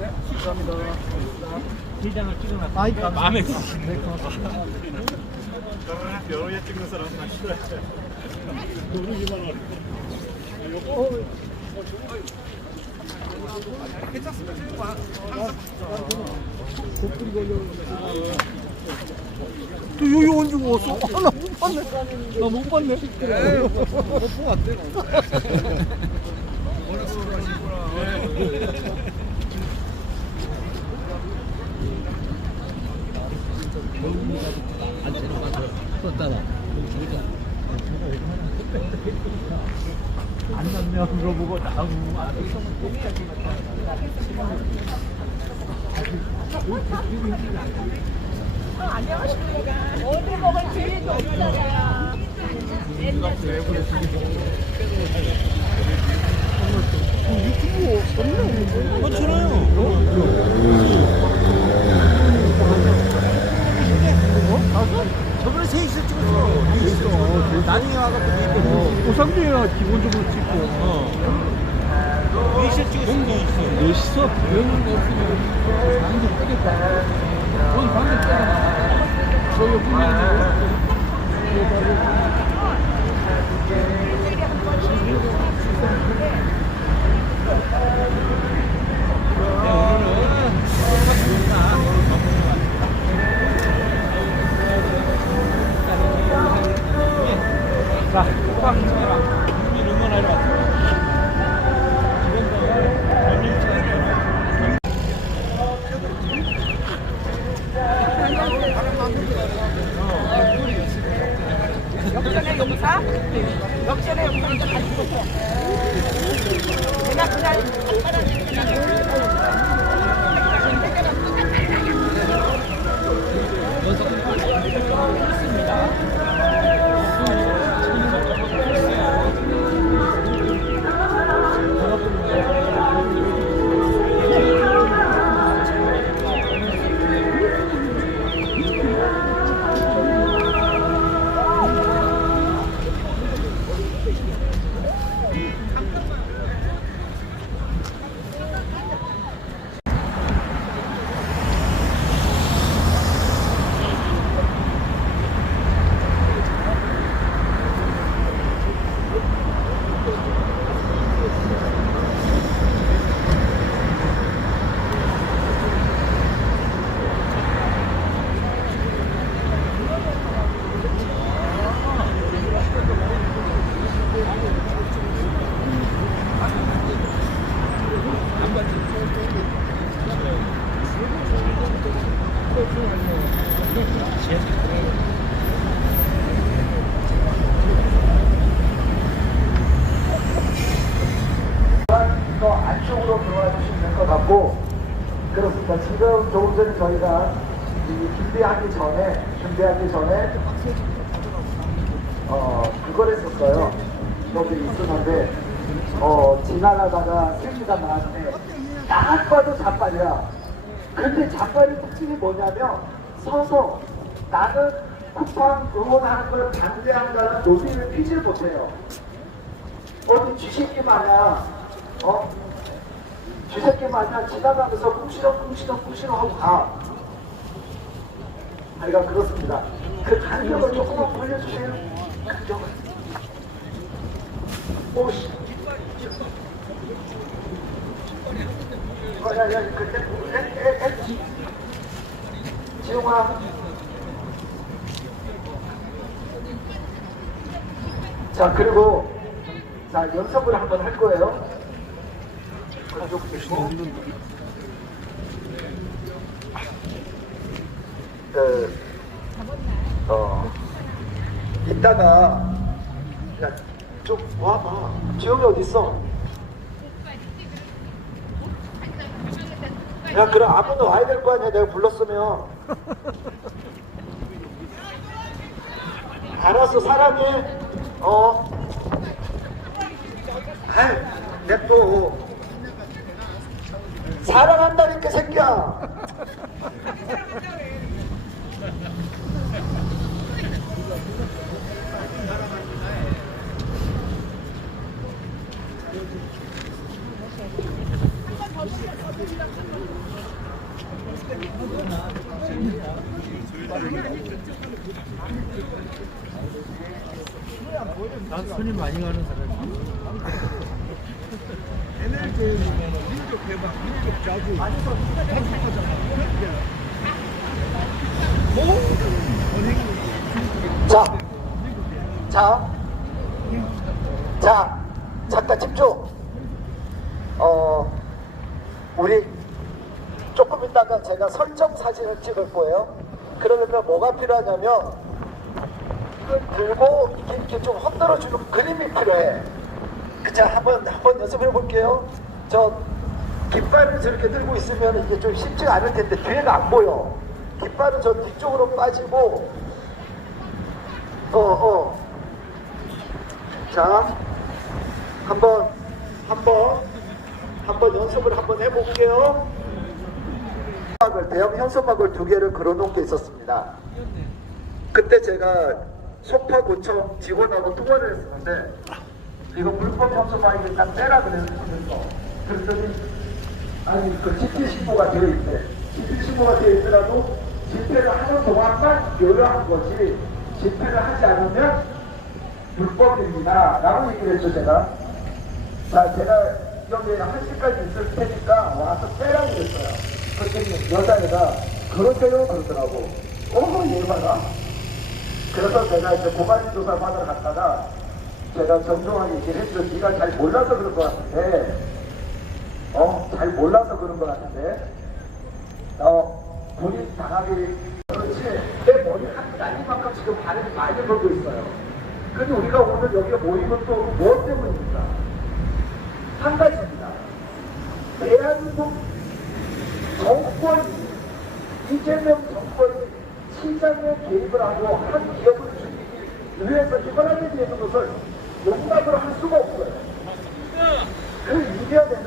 감사합니다. 대장을 찍어놨어. 아이, 마음에 드시네. 여러 개 찍는 사람 다 싫어해. 모르기만 하고. 괜찮습니다. 독불이 걸려. 또 여기 언제 왔어? 나 못 봤네. 나 못 봤네. 못 보고 왔대. 안 남냐 물어보고 나하고 안녕하십니까. 어디 먹을 기회도 없잖아요. 유튜브 없네. 저번에 세 있을 찍었어. 나중에 와갖고 보상대야 기본적으로 찍고. 위실 찍었어. 멋있어. 배우는 거 없으면 방금 빼겠다. 넌 방금 빼라. 저 옆에 자, 호박 해라. 국민 응원하러 왔어. 역전의 용사? 역전의 용사 이제 다 죽었어. 내가 그날 더 안쪽으로 들어와 주시면 될 것 같고, 그렇습니다. 지금 조금 전에 저희가 준비하기 전에 그걸 했었어요. 여기 있었는데 지나가다가 새끼가 나한테 딱 봐도 자빨이야. 근데 자빨의 특징이 뭐냐면 서서 나는 쿠팡 응원하는 걸 반대한다는 논리를 피질 못해요. 어디 쥐새끼 마냥 쥐새끼 마냥 지나가면서 꿍시렁 하고 가. 그러니까 그렇습니다. 그 간격을 조금만 벌려주세요. 간격을. 오씨. 야, 그때 지용아. 자, 그리고 자, 연습을 한번 할 거예요. 가족 보시고. 이따가 야, 좀 와봐. 지영이 어디 있어? 야, 그럼 아무도 와야 될 거 아니야. 내가 불렀으면. 알았어, 사랑해. 아이, 냅둬. 사랑한다니까, 새끼야. 난 손이 많이 가는 사람이. NL제이면 민족 대박, 민족 자주. 자주 하잖아. 자, 잠깐 집중. 우리 조금 있다가 제가 설정 사진을 찍을 거예요. 그러면 뭐가 필요하냐면 이걸 들고 이렇게 좀 흔들어주는 그림이 필요해. 자, 한번 연습해 볼게요. 저 깃발을 저렇게 들고 있으면 이게 좀 쉽지가 않을 텐데 뒤에가 안 보여. 깃발은 저 뒤쪽으로 빠지고 자, 한번 연습을 한번 해볼게요. 대형 현수막을 2개를 걸어놓은 게 있었습니다. 그때 제가 소파구청 직원하고 통화를 했었는데 이거 불법 현수막이니까 떼라 그랬거든요. 그랬더니 아니 그 집필 신고가 되어 있대. 집필 신고가 되어 있더라도 집회를 하는 동안만 요요한 거지 집회를 하지 않으면 불법입니다 라고 얘기를 했죠. 제가 여기 1시까지 있을 테니까 와서 빼라고 그랬어요. 그랬더니 여자애가 그러세요 그러더라고. 얘봐라. 그래서 제가 이제 고발인 조사 받으러 갔다가 제가 정중하게 얘기를 했죠. 네가 잘 몰라서 그런 것 같은데 잘 몰라서 그런 것 같은데 본인 당하기 그렇지 내 머리 한 가지만큼 지금 바람이 많이 불고 있어요. 근데 우리가 오늘 여기에 모인 것도 무엇 때문입니까? 한 가지입니다. 대한민국 정권이 이재명 정권이 시장에 개입을 하고 한 기업을 죽이기 위해서 이번하게 되는 것을 용납을 할 수가 없어요. 그 이면에는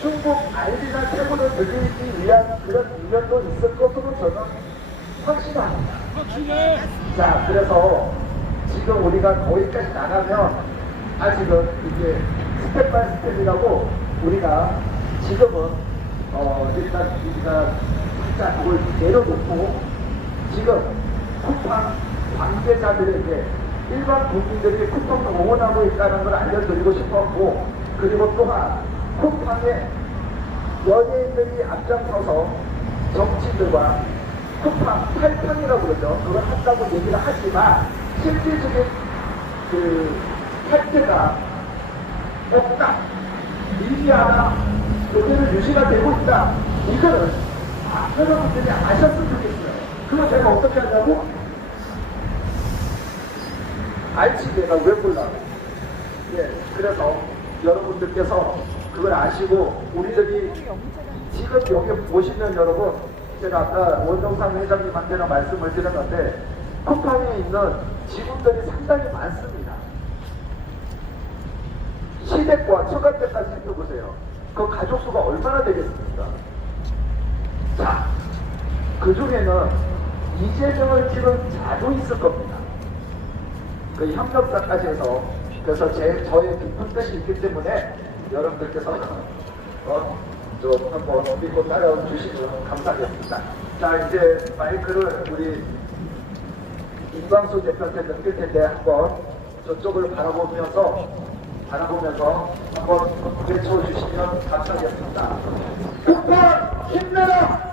중국 알리나 태고를 늘리기 위한 그런 이면도 있을 것으로 저는 확신합니다. 자, 그래서 지금 우리가 거기까지 나가면 아직은 이게 스텝 바이 스텝이라고 우리가 지금은 일단 우리가 진짜 그걸 내려놓고 지금 쿠팡 관계자들에게 일반 국민들이 쿠팡을 응원하고 있다는 걸 알려드리고 싶었고, 그리고 또한 쿠팡에 연예인들이 앞장서서 정치인들과 쿠팡 탈팡이라고 그러죠. 그걸 한다고 얘기를 하지만 실질적인 그 혜택가 없다, 미비하다, 그대로 유지가 되고 있다. 이거는 여러분들이 아셨으면 좋겠어요. 그걸 제가 어떻게 하냐고? 알지 내가 왜 몰라요. 예, 그래서 여러분들께서 그걸 아시고 우리들이 지금 여기 보시면 여러분, 제가 아까 원정상 회장님한테는 말씀을 드렸는데 쿠팡에 있는 직원들이 상당히 많습니다. 시댁과 처갓댁까지 해보세요. 그 가족수가 얼마나 되겠습니까? 자, 그 중에는 이재명을 찍은 자도 있을 겁니다. 그 협력사까지 해서. 그래서 저의 깊은 뜻이 있기 때문에 여러분들께서 좀 한번 믿고 따라와 주시면 감사하겠습니다. 자, 이제 마이크를 우리 임광수 대표한테 넘길 텐데 한번 저쪽을 바라보면서 한번 외쳐주시면 감사하겠습니다. 쿠팡 힘내라!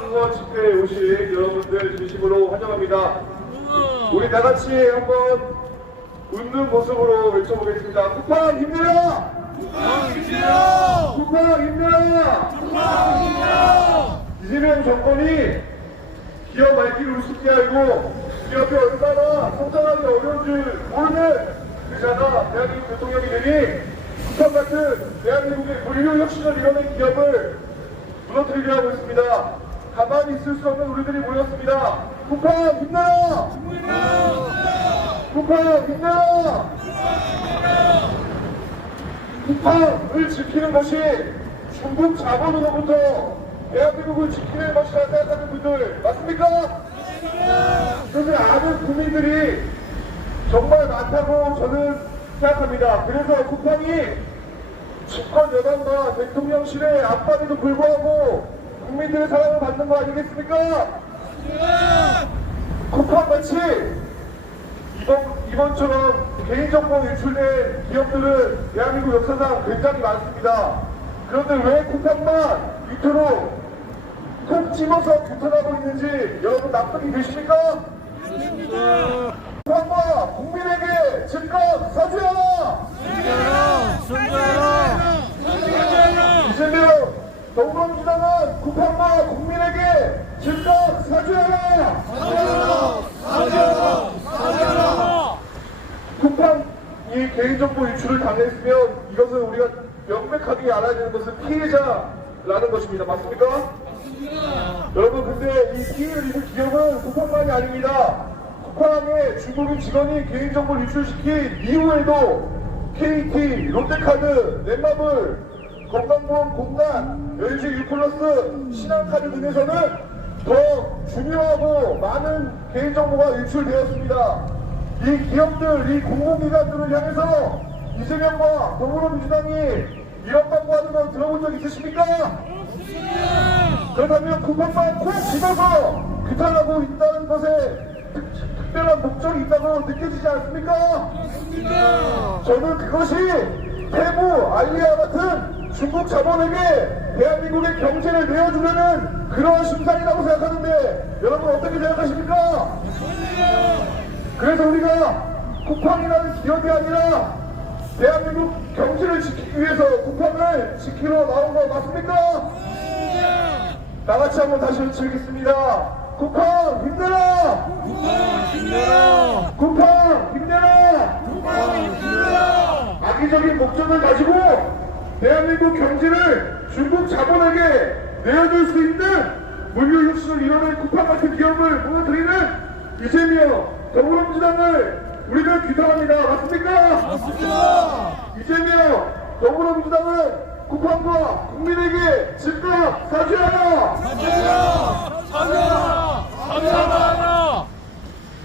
중원 집회에 오신 여러분들 진심으로 환영합니다. 우리 다 같이 한번 웃는 모습으로 외쳐보겠습니다. 쿠팡 힘내라! 쿠팡 힘내라! 쿠팡 힘내라! 쿠팡 힘내라! 이재명 정권이 기업 말기를 우습게 알고 기업이 얼마나 성장하기 어려운 줄 모르는 그 자가 대한민국 대통령이 되니 쿠팡 같은 대한민국의 물류 혁신을 이뤄낸 기업을 무너뜨리려 하고 있습니다. 가만히 있을 수 없는 우리들이 모였습니다. 쿠팡 힘내라! 쿠팡 힘내라! 쿠팡을 지키는 것이 중국 자본으로부터 대한민국을 지키는 것이라 생각하는 분들 맞습니까? 그것을 아는 국민들이 정말 많다고 저는 생각합니다. 그래서 쿠팡이 집권 여당과 대통령실의 압박에도 불구하고 국민들의 사랑을 받는 거 아니겠습니까? 쿠팡같이 이번처럼 개인정보 유출된 기업들은 대한민국 역사상 굉장히 많습니다. 그런데 왜 쿠팡만 이토록 콕 집어서 규탄하고 있는지 여러분 납득이 되십니까? 쿠팡과 국민에게 즉각 사죄하라! 이재명 더불어민주당은 쿠팡과 국민에게 즉각 사죄하라! 쿠팡이 개인정보 유출을 당했으면 이것은 우리가 명백하게 알아야 되는 것은 피해자라는 것입니다. 맞습니까? 여러분 근데 이 피해를 입은 기업은 쿠팡만이 아닙니다. 쿠팡의 중국인 직원이 개인정보를 유출시킨 이후에도 KT, 롯데카드, 넷마블, 건강보험공단, LG U+, 신한카드 등에서는 더 중요하고 많은 개인정보가 유출되었습니다. 이 기업들, 이 공공기관들을 향해서 이재명과 더불어민주당이 이런 광고하는 거 들어본 적 있으십니까? 그렇다면 쿠팡만 콕 집어서 규탄하고 있다는 것에 특별한 목적이 있다고 느껴지지 않습니까? 저는 그것이 테무, 알리아 같은 중국 자본에게 대한민국의 경제를 내어주려는 그런 심산이라고 생각하는데 여러분 어떻게 생각하십니까? 그래서 우리가 쿠팡이라는 기업이 아니라 대한민국 경제를 지키기 위해서 쿠팡을 지키러 나온 거 맞습니까? 다같이 한번 다시 외치겠습니다. 쿠팡 힘내라! 쿠팡 힘내라! 악의적인 목적을 가지고 대한민국 경제를 중국 자본에게 내어줄 수 있는 물류 혁신을 이뤄낸 쿠팡 같은 기업을 무너뜨리는 이재명 더불어민주당을 우리가 규탄합니다. 맞습니까? 이재명 더불어민주당은 쿠팡과 국민에게 즉각 사죄하라!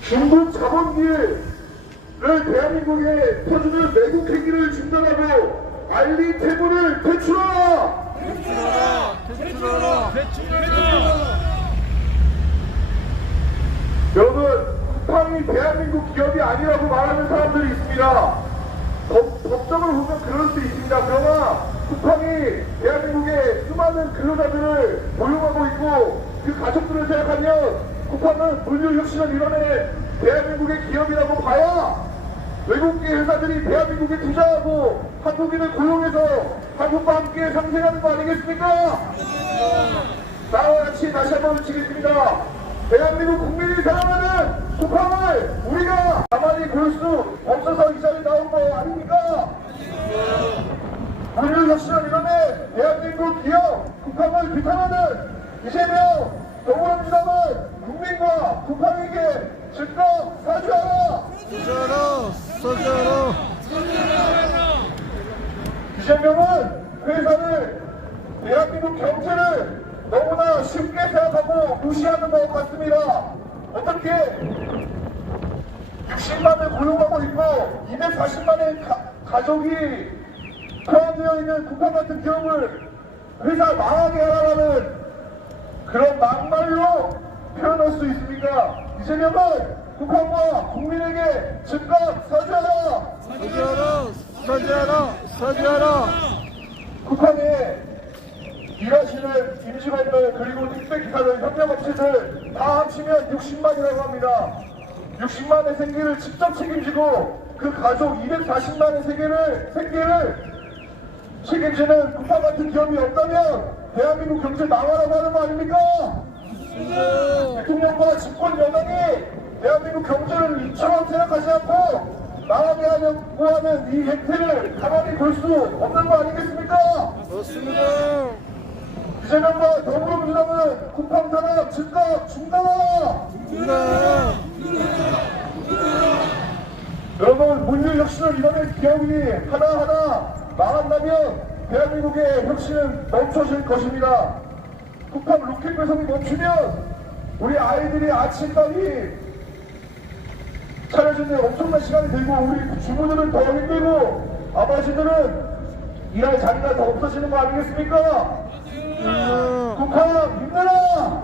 중국 자본기를 대한민국에 퍼주는 매국 행위를 중단하고 알리 테무를 퇴출하라! 여러분, 쿠팡이 대한민국 기업이 아니라고 말하는 사람들이 있습니다. 법적으로 보면 그럴 수 있습니다. 그러나 쿠팡이 대한민국의 수많은 근로자들을 고용하고 있고 그 가족들을 생각하면 쿠팡은 물류 혁신을 이뤄낸 대한민국의 기업이라고 봐야 외국계 회사들이 대한민국에 투자하고 한국인을 고용해서 한국과 함께 상생하는 거 아니겠습니까? 나와 같이 다시 한번 외치겠습니다. 대한민국 국민이 사랑하는 쿠팡을 우리가 가만히 볼 수 없어서 이 자리에 나온 거 아닙니까? 물류 혁신을 이뤄낸 대한민국 기업 쿠팡을 규탄하는 이재명 더불어민주당은 국민과 쿠팡에게 즉각 사죄하라! 이재명은 회사를 대한민국 경제를 너무나 쉽게 생각하고 무시하는 것 같습니다. 어떻게 60만을 고용하고 있고 240만의 가족이 포함되어 있는 쿠팡 같은 기업을 회사 망하게 하라는 그런 막말로 표현할 수 있습니까? 이재명은 쿠팡과 국민에게 즉각 사죄하라! 사죄하라! 쿠팡에 일하시는 임직원들 그리고 택배기사들, 협력업체들 다 합치면 60만이라고 합니다. 60만의 생계를 직접 책임지고 그 가족 240만의 생계를 책임지는 쿠팡 같은 기업이 없다면 대한민국 경제 망하라고 하는 거 아닙니까? 대통령과 집권 여당이 대한민국 경제를 이처럼 생각하지 않고 망하게 하려고 하는 이 행태를 가만히 볼 수 없는 거 아니겠습니까? 그렇습니다. 이재명과 더불어민주당은 쿠팡 탄압 즉각 중단하라! 여러분, 물류 혁신을 이뤄낸 기업이 하나하나 망한다면 대한민국의 혁신은 멈춰질 것입니다. 쿠팡 로켓 배송이 멈추면 우리 아이들이 아침밥이 차려주는데 엄청난 시간이 들고 우리 주부들은 더 힘들고 아버지들은 일할 자리가 더 없어지는 거 아니겠습니까? 국방 힘내라!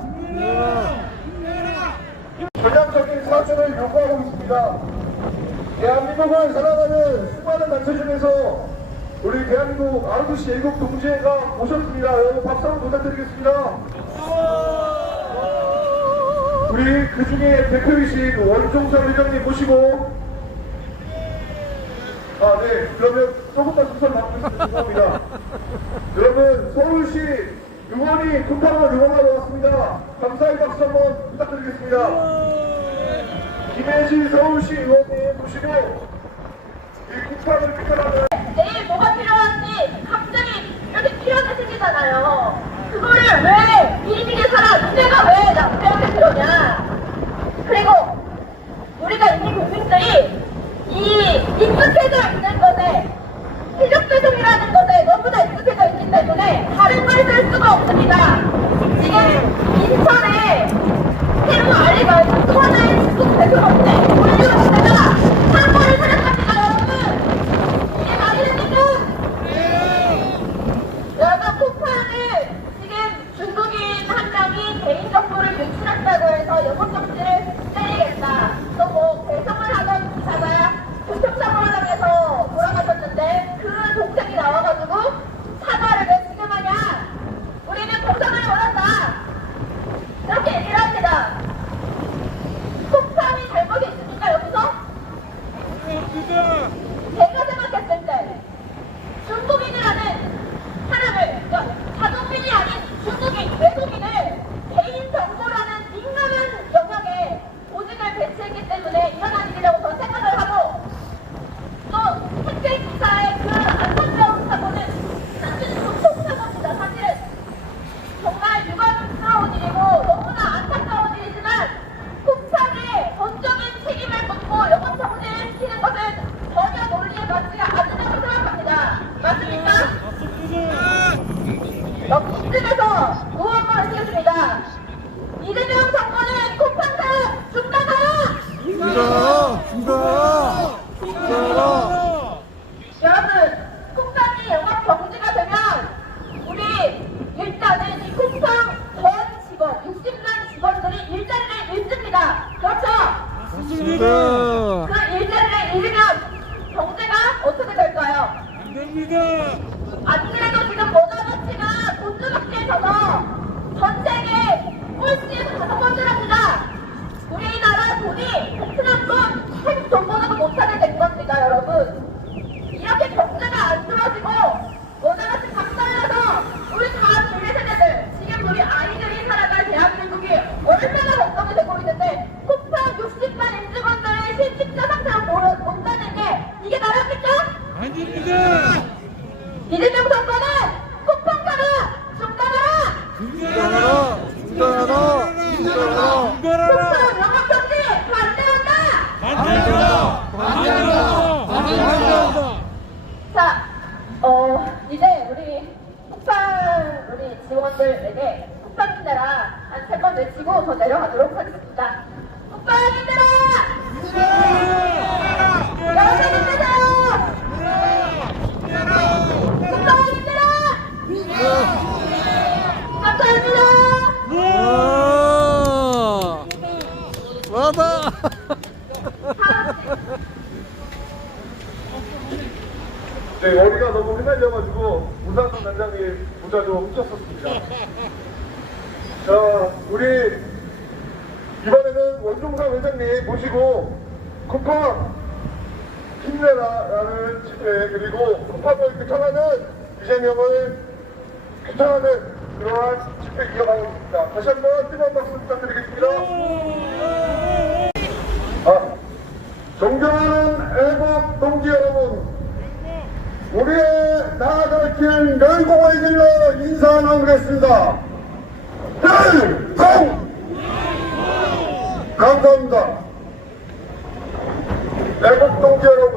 전향적인 사죄를 요구하고 있습니다. 대한민국을 사랑하는 수많은 단체 중에서 우리 대한민국 ROC 일국 동지회가 오셨습니다. 여러분 박수 한번 부탁드리겠습니다. 우리 그 중에 대표이신 원종선 회장님 모시고 네, 그러면 조금만 순서를 바꾸겠습니다. 죄송합니다. 여러분 서울시 의원이 쿠팡을 응원하러 왔습니다. 감사의 박수 한번 부탁드리겠습니다. 김혜지 서울시 의원님 모시고 이 쿠팡을 비판하는 내일 뭐가 필요한지 갑자기 이렇게 필요하게 생기잖아요. 그거를 왜 미리미리 살아? 누가 왜 남편한테 그러냐? 그리고 우리가 이미 국민들이 이 익숙해져 있는 것에 실력배송이라는 것에 너무나 익숙해져 있기 때문에 다른 말 쓸 수가 없습니다. 지금 인천에 새로 알리가 천하의 중국 배송업체 물류업체가 사고를 생각합니다, 여러분. 이게 말이 됩니까? 여러분, 쿠팡을 지금 중국인 한 명이 개인정보를 유출한다고 해서 영업정지를 때리겠다. 또 뭐 배송을 하던 기사가 교통사고를 당해서 돌아가셨는데 그 동생이 나와가지고 사과를 왜 지금 하냐? 우리는 보상을 원한다. 이렇게 얘기를 합니다. 쿠팡이 잘못이 있습니까, 여기서? 제가 생각했을 때 중국인이라는 사람을, 그러니까 자국민이 아닌 중국인, 외국인을 개인 정보라는 민감한 영역에 보직을 배치했기 때문에 일어난 일이라고 저는 생각을 하고, 또 택배 기사의 그 안타까운 사고는 사실 교통사고입니다. 사실은 정말 유감스러운 일이고 너무나 안타까운 일이지만 쿠팡에 전적인 책임을 묻고 영업정지를 시키는 것은 전혀 논리에 맞지가 않는다고 생각합니다. 맞습니까? 이쯤에서 구호 한번 해주겠습니다. 이재명 정권은 쿠팡사 중단하라! 여러분, 쿠팡이 영업 정지가 되면 우리 일단은 이 쿠팡 전 직원, 60만 직원들이 일자리를 잃습니다. 그렇죠? 그 일자리를 잃으면 경제가 어떻게 될까요? 안 그래도 지금 모더너치가 돈주박지에서서 전 세계 꼴찌에서 5번째랍니다. 우리나라 돈이 베트남 돈보다도 못하게 된 겁니다, 여러분. 이렇게 경제가 안 좋아지고 모더너치 박살나서 우리 다음 미래 세대들, 지금 우리 아이들이 살아갈 대한민국이 얼마나 걱정이 되고 있는데 쿠팡 60만 임직원들의 실직자 상태로 못다는 게 이게 나랍니까? 아닙니다. 이재명 정권은 쿠팡사가 중단하라! 쿠팡 영업정지 반대한다! 자, 이제 우리 쿠팡 우리 직원들에게 쿠팡 힘내라 한 3번 외치고 더 내려가도록 하겠습니다. 쿠팡 힘내라! 여러분 힘내세요! 쿠팡 힘내라! 감사합니다! 맞아. 네, 머리가 너무 휘날려가지고 우산선 단장이 모자 좀 훔쳤었습니다. 자, 우리 이번에는 원종상 회장님 모시고 쿠팡 힘내라라는 집회, 그리고 쿠팡을 규탄하는 이재명을 규탄하는 그러한 집회 이어가고 있습니다. 다시 한번 뜨거운 박수 부탁드리겠습니다. 존경하는 애국 동지 여러분, 우리의 나아갈 길 멸공의 길로 인사 나누겠습니다. 멸공! 감사합니다. 애국 동지 여러분,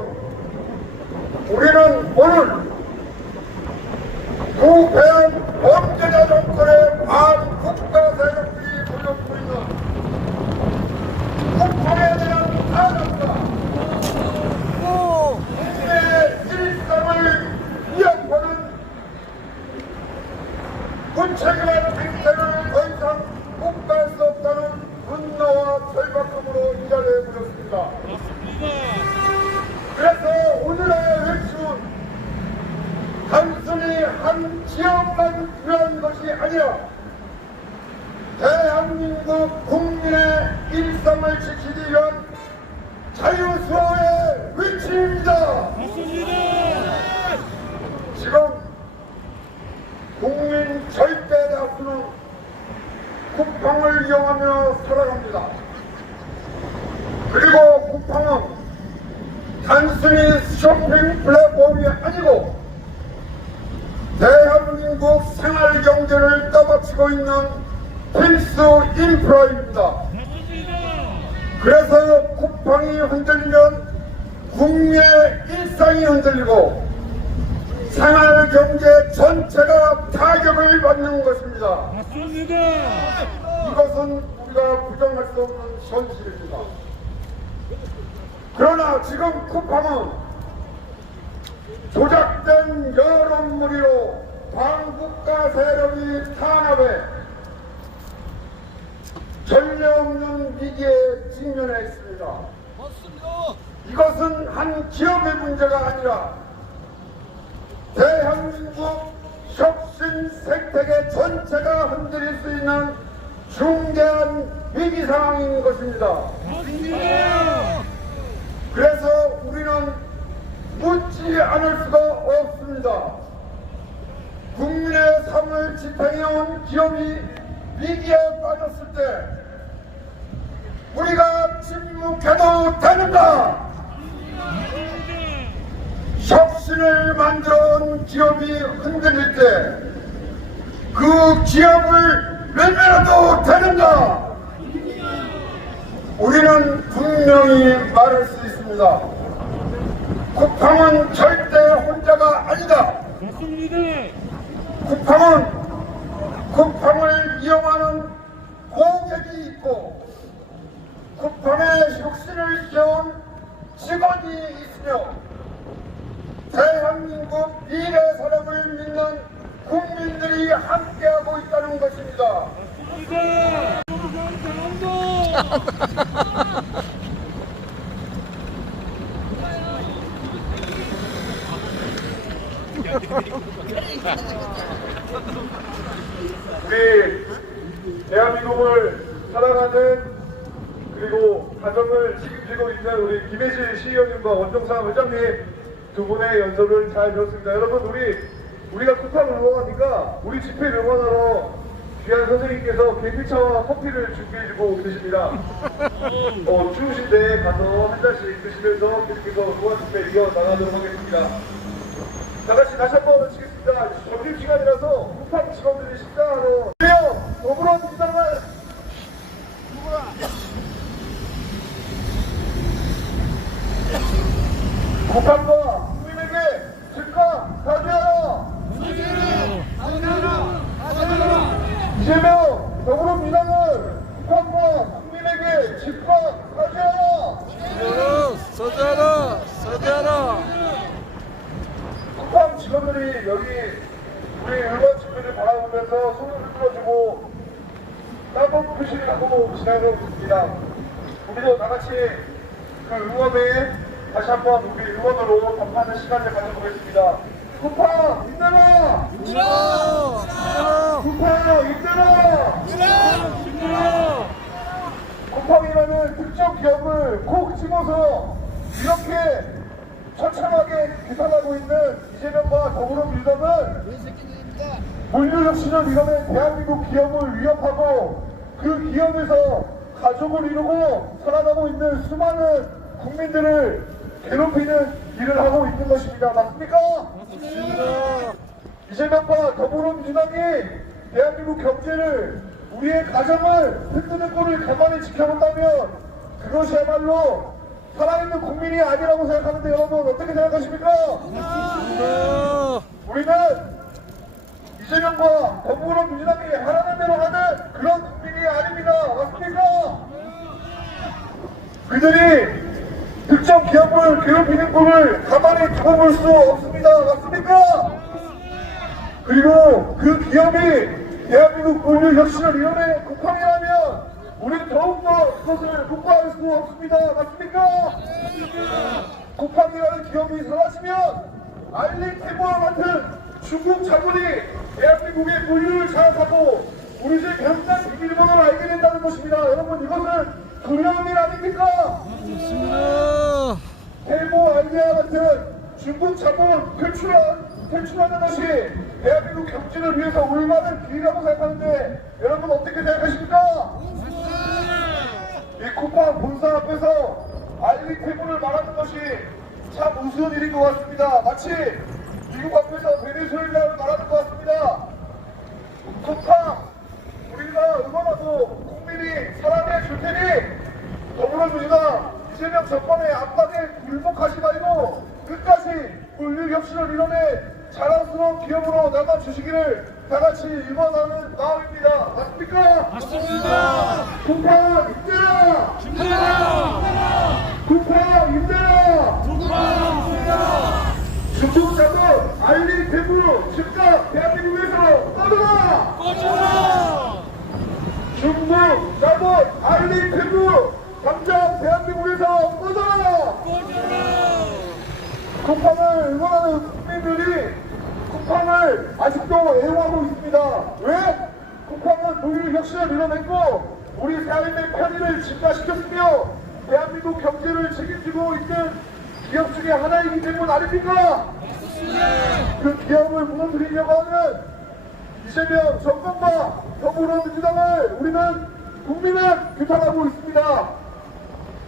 우리는 오늘 부패한 범죄자 정권의 반국가 세력들이 돌려주고 있는 쿠팡에 대한 탄압과 국민의 일상을 위협하는 군책임한 행태를 더 이상 묵과할 수 없다는 분노와 절박함으로 이 자리에 모였습니다. 그래서 오늘의 외침은 단순히 한 지역만 중요한 것이 아니라 대한민국 국민의 일상을 지키기 위한 자유수호의 외침입니다. 지금 국민 절대 다수는 쿠팡을 이용하며 살아갑니다. 그리고 쿠팡은 단순히 쇼핑 플랫폼이 아니고 대한민국 생활 경제를 떠받치고 있는 필수 인프라입니다. 그래서 쿠팡이 흔들리면 국민의 일상이 흔들리고 생활 경제 전체가 타격을 받는 것입니다. 이것은 우리가 부정할 수 없는 현실입니다. 그러나 지금 쿠팡은 조작된 여론 무리로 반국가 세력이 탄압해 전례 없는 위기에 직면해 있습니다. 이것은 한 기업의 문제가 아니라 대한민국 혁신 생태계 전체가 흔들릴 수 있는 중대한 위기 상황인 것입니다. 그래서 우리는 묻지 않을 수가 없습니다. 국민의 삶을 지탱해온 기업이 위기에 빠졌을 때 우리가 침묵해도 되는가? 혁신을 만들어온 기업이 흔들릴 때 그 기업을 외면해도 되는가? 우리는 분명히 말할 수 있습니다. 쿠팡은 절대 혼자가 아니다. 쿠팡을 이용하는 고객이 있고 쿠팡의 혁신을 지어온 직원이 있으며 대한민국 미래 사람을 믿는 국민들이 함께하고 있다는 것입니다. 우리 대한민국을 살아가는 그리고 가정을 책임지고 있는 우리 김혜실 시의원님과 원종상 회장님 두 분의 연설을 잘 들었습니다. 여러분 우리가 쿠팡을 응원하니까 우리 집회 응원하러 귀한 선생님께서 계피차와 커피를 준비해주고 계십니다. 추우신데 가서 한 잔씩 드시면서 계속해서 응원 집회 이어나가도록 하겠습니다. 다같이 다시 한번 외치겠습니다. 점심시간이라서 쿠팡 직원들이 식사하러 더불어민주당을 쿠팡과 국민에게 즉각 사죄하라! 이재명 더불어민주당은 쿠팡과 국민에게 즉각 사죄하라! 쿠팡 직원들이 여기 우리 의원 집회를 바라보면서 손을 흔들어주고 따봉 표시를 하고 지나가고 있습니다. 우리도 다같이 그 응원에 다시 한번 우리 응원으로 답하는 시간을 가져보겠습니다. 쿠팡 힘내라! 쿠팡 힘내라! 쿠팡이라는 특정 기업을 콕 집어서 이렇게 처참하게 계산하고 있는 이재명과 더불어민주당은 물류혁신을 위험해 대한민국 기업을 위협하고 그 기업에서 가족을 이루고 살아가고 있는 수많은 국민들을 괴롭히는 일을 하고 있는 것입니다. 맞습니까? 맞습니다. 이재명과 더불어민주당이 대한민국 경제를 우리의 가정을 흔드는 꼴을 가만히 지켜본다면 그것이야말로 살아있는 국민이 아니라고 생각하는데 여러분 어떻게 생각하십니까? 맞습니다. 우리는 이재명과 더불어민주당이 하라는 대로 하는 그런 국민이 아닙니다. 맞습니까? 그들이 특정 기업을 괴롭히는 꼴을 가만히 두고 볼 수 없습니다. 맞습니까? 그리고 그 기업이 대한민국 물류 혁신을 이뤄낸 쿠팡이라면 우리는 더욱더 그것을 묵과할 수 없습니다. 맞습니까? 쿠팡이라는 기업이 사라지면 알리테보와 같은 중국 자본이 대한민국의 물류를 장악하고 우리 집 병단 비밀번호를 알게 된다는 것입니다. 여러분, 이것은 두려운 일 아닙니까? 테보 알리아 같은 중국 자본 퇴출하는 것이 대한민국 경제를 위해서 올바른 길이라고 생각하는데 여러분 어떻게 생각하십니까? 이 쿠팡 본사 앞에서 알리테보를 말하는 것이 참 우스운 일인 것 같습니다. 마치 미국 앞에서 베네수엘라를 말하는 것 같습니다. 쿠팡, 우리가 응원하고 국민이 사랑해 줄 테니 더불어민주당 이재명 정권의 압박에 굴복하지 말고 끝까지 물류 혁신을 이뤄내 자랑스러운 기업으로 남아주시기를 다같이 응원하는 마음입니다. 맞습니까? 맞습니다. 쿠팡 힘내라! 쿠팡 힘내라! 중국 자본 알리테보 즉각 대한민국에서 꺼져라! 중국 자본 알리테보 당장 대한민국에서 꺼져라! 쿠팡을 응원하는 국민들이 쿠팡을 아직도 애용하고 있습니다. 왜? 쿠팡은 물류 혁신을 이뤄냈고 우리 삶의 편의를 증가시켰으며 대한민국 경제를 책임지고 있는 기업 중에 하나이기 때문 아닙니까? 그 기업을 무너뜨리려고 하는 이재명 정권과 더불어민주당을 우리는 국민은 규탄하고 있습니다.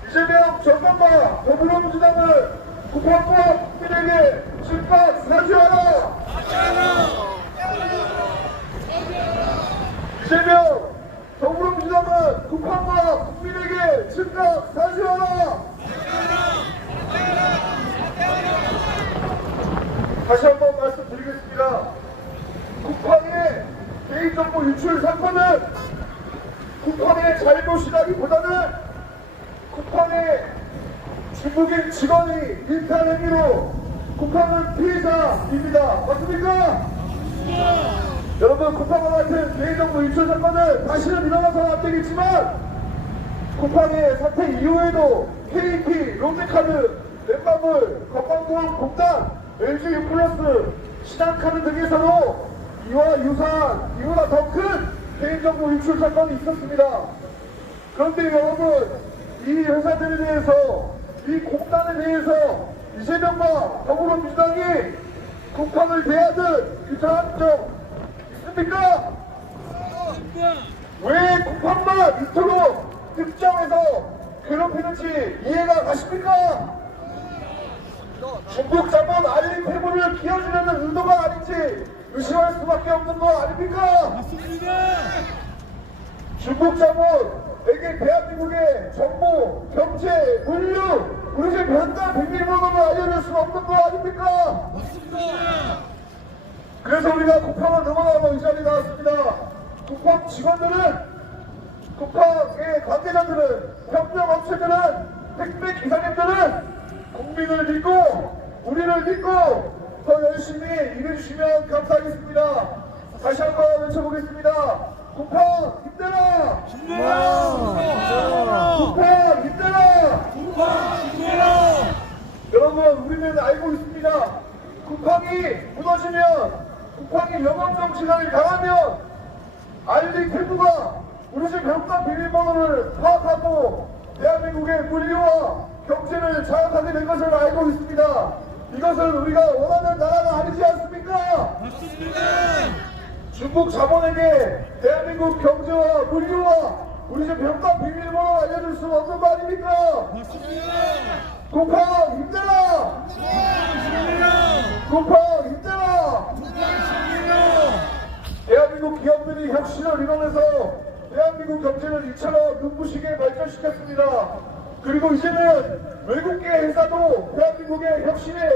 이재명 정권과 더불어민주당을 쿠팡과 국민에게 즉각 사죄하라! 이재명 더불어민주당은 쿠팡과 국민에게 즉각 사죄하라! 다시 한번 말씀드리겠습니다. 쿠팡의 개인정보 유출 사건은 쿠팡의 잘못이라기보다는 쿠팡의 중국인 직원이 일탈 행위로 쿠팡은 피해자입니다. 맞습니까? 여러분, 쿠팡과 같은 개인정보 유출 사건은 다시는 일어나서는 안 되겠지만 쿠팡의 사태 이후에도 KT, 롯데카드, 넷마블, 건강보험공단, LG유플러스, 신한카드 등에서도 이와 유사한, 이보다 더 큰 개인정보 유출 사건이 있었습니다. 그런데 여러분, 이 회사들에 대해서, 이 공단에 대해서 이재명과 더불어민주당이 쿠팡을 대하듯 규탄한 적 있습니까? 왜 쿠팡만 이토록 특정해서 괴롭히는지 이해가 가십니까? 중국 자본 알리테보를 키워주려는 의도가 아닌지 의심할 수밖에 없는 거 아닙니까? 중국 자본에게 대한민국의 정보, 경제, 물류, 우리 집 현장 비밀번호를 알려줄 수 없는 거 아닙니까? 그래서 우리가 쿠팡을 응원하고 이 자리에 나왔습니다. 쿠팡 직원들은, 쿠팡의 관계자들은, 협력업체들은, 택배 기사님들은 국민을 믿고 우리를 믿고 더 열심히 일해주시면 감사하겠습니다. 다시 한번 외쳐보겠습니다. 쿠팡 힘내라! 쿠팡 힘내라! 여러분, 우리는 알고 있습니다. 쿠팡이 무너지면, 쿠팡이 영업정지를 당하면 알리테보가 우리 집 병단 비밀번호를 파악하고 대한민국의 물류와 경제를 장악하게 된 것을 알고 있습니다. 이것은 우리가 원하는 나라가 아니지 않습니까? 중국 자본에게 대한민국 경제와 물류와 우리 집 병단 비밀번호 알려줄 수 없는 거 아닙니까? 쿠팡 힘내라! 쿠팡 힘내라! 대한민국 기업들이 혁신을 이뤄내서 대한민국 경제를 이처럼 눈부시게 발전시켰습니다. 그리고 이제는 외국계 회사도 대한민국의 혁신에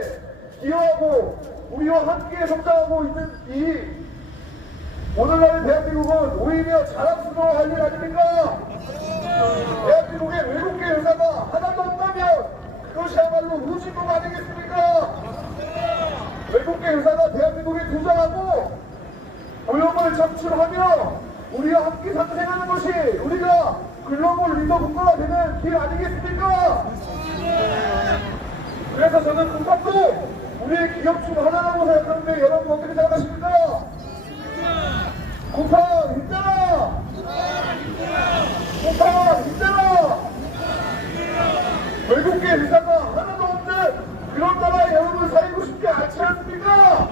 기여하고 우리와 함께 성장하고 있는 이 오늘날의 대한민국은 오히려 자랑스러워할 일 아닙니까? 대한민국의 외국계 회사가 하나도 없다면 그것이야말로 후진국 아니겠습니까? 외국계 회사가 대한민국에 투자하고 고용을 창출하며 우리가 함께 상생하는 것이 우리가 글로벌 리더 국가가 되는 길 아니겠습니까? 그래서 저는 군밥도 우리의 기업 중 하나라고 생각하는데 여러분 어떻게 생각하십니까? 군밥 힘내라! 군밥 힘내라! 외국계 회사가 하나도 없는 그런 나라에 여러분 살고 싶지 않지 않습니까?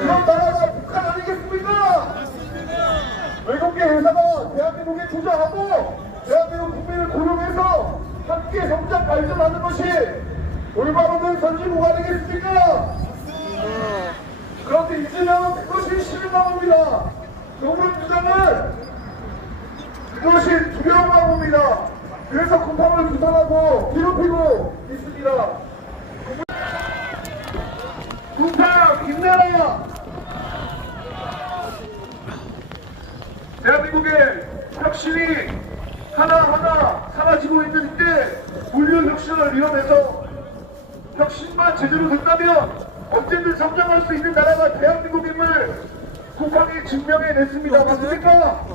그런 나라가 북한 아니겠습니까? 외국계 회사가 대한민국에 투자하고 대한민국 국민을 고용해서 함께 성장 발전하는 것이 올바른 선진국 아니겠습니까? 그런데 이제는 그것이 실망 옵니다. 더불어민주당은 그것이 두려움만 옵니다. 그래서 쿠팡을 구성하고 괴롭히고 있습니다. 쿠팡 힘내라! 대한민국의 혁신이 하나하나 사라지고 있는 이때 물류 혁신을 이뤄내서 혁신만 제대로 된다면 언제든 성장할 수 있는 나라가 대한민국임을 쿠팡이 증명해냈습니다. 맞습니까?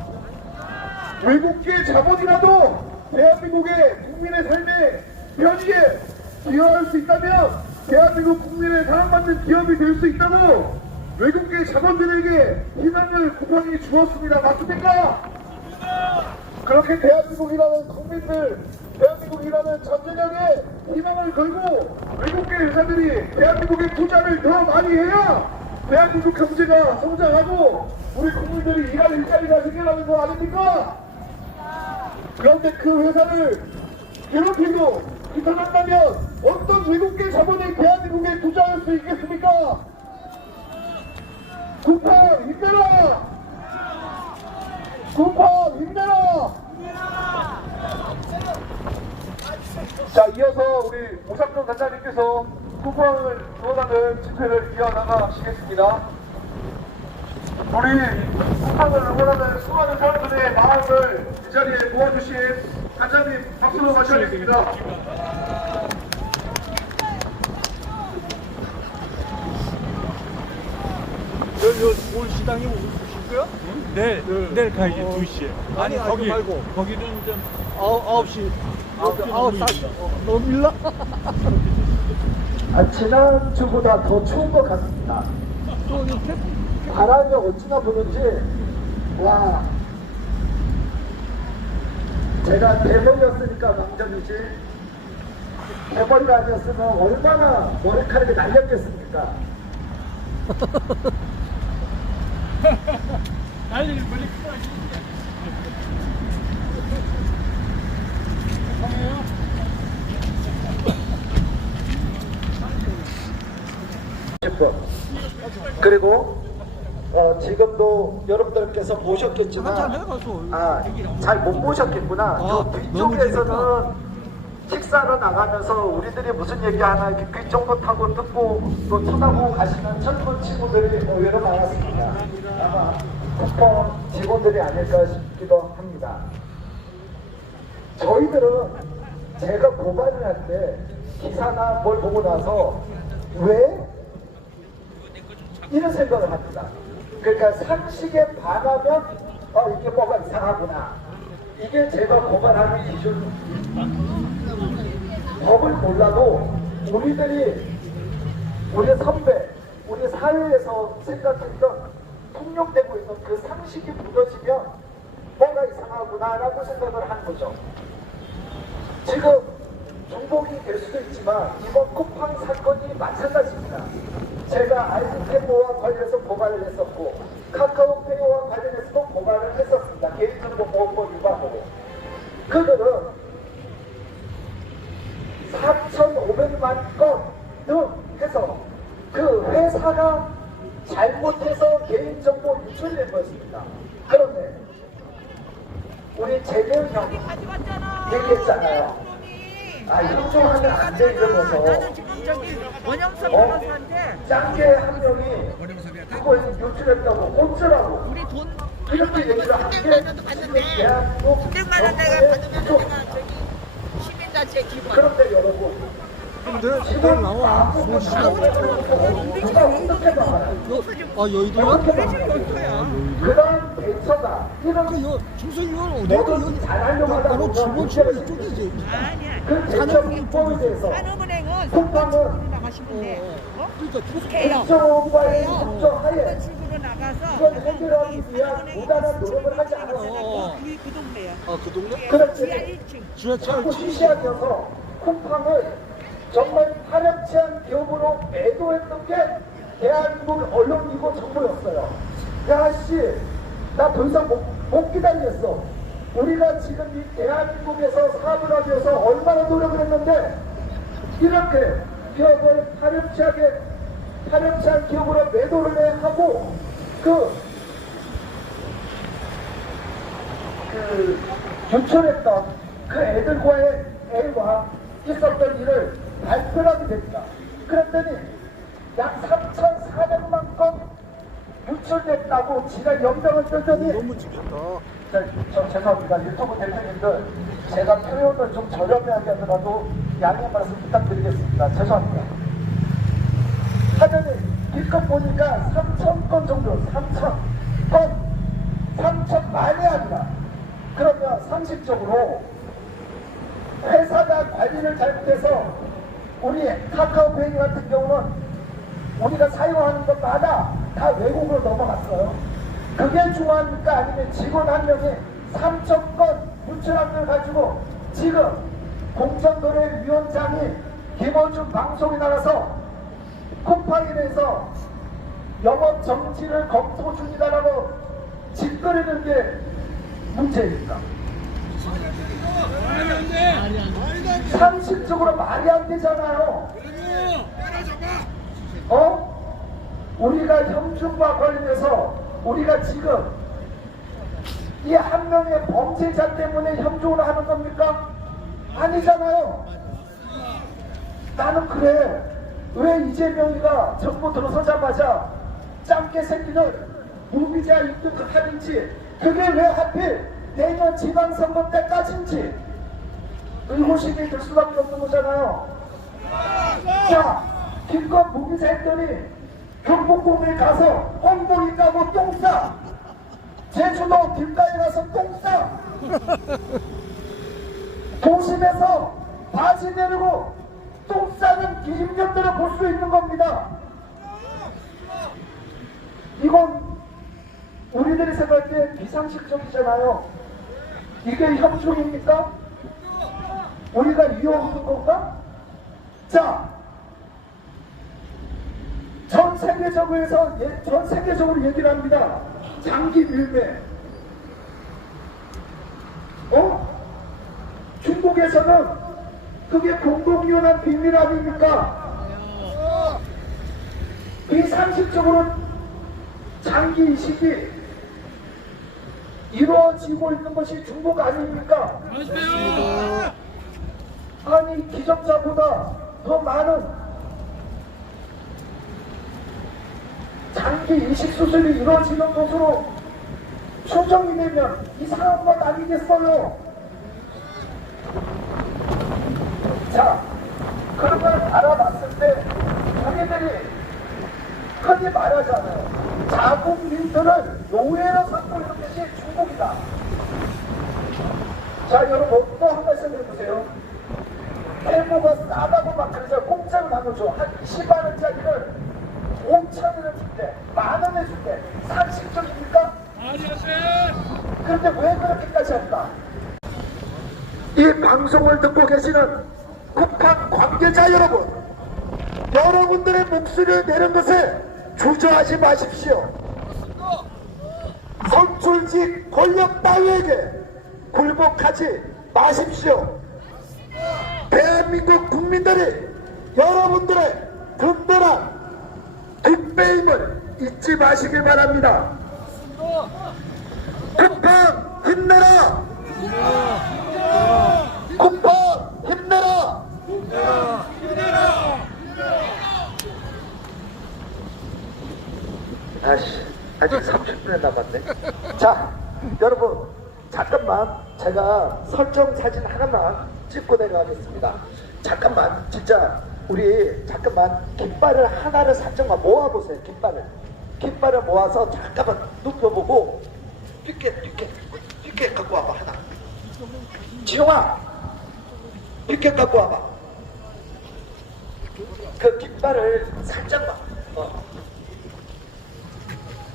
외국계 자본이라도 대한민국의 국민의 삶에 편의에 기여할 수 있다면 대한민국 국민의 사랑받는 기업이 될 수 있다고 외국계 자본들에게 희망을 쿠팡이 주었습니다. 맞습니까? 그렇게 대한민국이라는 국민들, 대한민국이라는 전 세력에 희망을 걸고 외국계 회사들이 대한민국에 투자를 더 많이 해야 대한민국 경제가 성장하고 우리 국민들이 일할 일자리가 생겨나는 거 아닙니까? 그런데 그 회사를 괴롭히고 비판한다면 어떤 외국계 자본이 대한민국에 투자할 수 있겠습니까? 쿠팡 힘내라! 쿠팡 힘내라! 자, 이어서 우리 오상정 단장님께서 쿠팡을 응원하는 집회를 이어나가시겠습니다. 우리 쿠팡을 응원하는 수많은 사람들의 마음을 이 자리에 모아주신 단장님 박수로 마셔야겠습니다. 오늘 시장이 오실 거야? 내일 가야지 2시에. 아니, 거기 말고. 거기는 좀 9시. 9시. 너무 일나? 지난주보다 더 추운 것 같습니다. 또 이렇게? 바람이 어찌나 부는지, 와. 제가 대머리였으니까 망정이지. 대머리가 아니었으면 얼마나 머리카락이 날렸겠습니까? 난리 멀리 크다. 그리고 지금도 여러분들께서 보셨겠지만 잘 못 보셨겠구나. 저 뒤쪽에서는 식사로 나가면서 우리들이 무슨 얘기하나 이렇게 귀정도 타고 듣고 또 쳐다보고 가시는 젊은 친구들이 의외로 많았습니다. 아마 쿠팡 직원들이 아닐까 싶기도 합니다. 저희들은 제가 고발을 할 때 기사나 뭘 보고 나서 왜? 이런 생각을 합니다. 그러니까 상식에 반하면 이게 뭐가 이상하구나. 이게 제가 고발하는 기준. 법을 몰라도 우리들이 우리 선배, 우리 사회에서 생각했던 통용되고 있는 그 상식이 무너지면 뭐가 이상하구나라고 생각을 하는 거죠. 지금 중복이 될 수도 있지만 이번 쿠팡 사건이 마찬가지입니다. 제가 알뜰템모와 관련해서 고발을 했었고 카카오페이와 관련해서도 고발을 했었습니다. 개인정보보호법 위반으로. 그들은 4,500만 건 등 해서 그 회사가 잘못해서 개인정보 유출된 것입니다. 그런데 우리 재계형 얘기했잖아요. 인정하면 안 돼 이러면서 나는 지금 저기 원영석 변호사한테 짱게 한 명이 그거에서 유출했다고 어쩌라고 우리 돈 이렇게 얘기를 한 게 300만 원도 받는데 대한민국 300만 원 내가 받으면 내가 저기 시민단체 기본 그런데 여러분 내일 나와. 여의도야? 그런 대처가 이런 중소기업 매도 잘하려고 하다 바로 보면 중소기업 이쪽이지. 아니야. 그 대처 기법에 대해서 한은행은 쿠팡은 나가시면 돼. 어? 그러니까 개요. 국정원과의 협조하에 출구로 나가서 이걸 해결하기 위한 무단한 노력을 하지 않았습니다. 그 동네야. 그 동네? 지하 그렇지. 1층. 지하철 자꾸 시시하면서 쿠팡을 정말 파렴치한 기업으로 매도했던 게 대한민국 언론이고 정부였어요. 야, 씨, 나 더 이상 못 기다리겠어. 우리가 지금 이 대한민국에서 사업을 하기 위해서 얼마나 노력을 했는데 이렇게 기업을 파렴치한 기업으로 매도를 하고 유출했던 그 애들과의 애와 있었던 일을 발표하게 됩니다. 그랬더니 약 3,400만 건 유출됐다고 지가 연병을 떨더니 너무 지겠다. 저 죄송합니다. 유튜브 대표님들 제가 표현을 좀 저렴하게 하더라도 양해 말씀 부탁드리겠습니다. 죄송합니다. 하더니 기껏 보니까 3,000건 정도 3,000건 3,000만이 아니라 그러면 상식적으로 회사가 관리를 잘못해서 우리 카카오페이 같은 경우는 우리가 사용하는 것마다 다 외국으로 넘어갔어요. 그게 중요합니까? 아니면 직원 한 명이 3,000건 유출한 걸 가지고 지금 공정거래위원장이 김어준 방송에 나가서 쿠팡에 대해서 영업 정지를 검토 중이다라고 짓거리는 게 문제입니다. 상식적으로 말이 안 되잖아요. 우리가 형준과 관련해서 우리가 지금 이 한 명의 범죄자 때문에 형준을 하는 겁니까? 아니잖아요. 나는 그래. 왜 이재명이가 정부 들어서자마자 짱깨 새끼들 무비자 입국하는지 그게 왜 하필 내년 지방선거 때까지인지 의구심이 들 수밖에 없는 거잖아요. 자, 김건 무비자 했더니 경복궁에 가서 엉덩이 까고 똥 싸. 제주도 길가에 가서 똥 싸. 도심에서 바지 내리고 똥 싸는 기집년들을 볼 수 있는 겁니다. 이건 우리들이 생각할 때 비상식적이잖아요. 이게 형중입니까? 우리가 이용하는 건가? 자, 전 세계적으로 얘기를 합니다. 장기 밀매. 중국에서는 그게 공공연한 비밀 아닙니까? 비상식적으로 장기 이식이 이루어지고 있는 것이 중국 아닙니까? 아니, 기적자보다 더 많은 장기 이식 수술이 이루어지는 것으로 추정이 되면 이상한 것 아니겠어요? 자, 그런 걸 알아봤을 때 자기들이 흔히 말하잖아요. 자국민들을 노예로 삼고 있는 것이 중국이다. 자, 여러분 또 한 말씀 해보세요. 해보가 싸다고 막 그러죠. 공짜로 나눠줘. 한 20만원짜리를 5,000원을 줄때, 만원에 줄때 상식적입니까? 그런데 왜 그렇게까지 할까? 이 방송을 듣고 계시는 쿠팡 관계자 여러분, 여러분들의 목소리를 내는 것에 주저하지 마십시오. 선출직 권력 따위에게 굴복하지 마십시오. 대한민국 국민들이 여러분들의 든든한 뒷배임을 잊지 마시길 바랍니다. 쿠팡 힘내라! 쿠팡 힘내라! 아직 30분에 남았네. 자, 여러분 잠깐만 제가 설정 사진 하나만 찍고 내려가겠습니다. 잠깐만, 진짜 우리 잠깐만 깃발을 하나를 살짝만 모아보세요. 깃발을 모아서 잠깐만 눕혀보고 삐게 갖고 와봐. 하나. 지용아, 삐게 갖고 와봐. 그 깃발을 살짝만.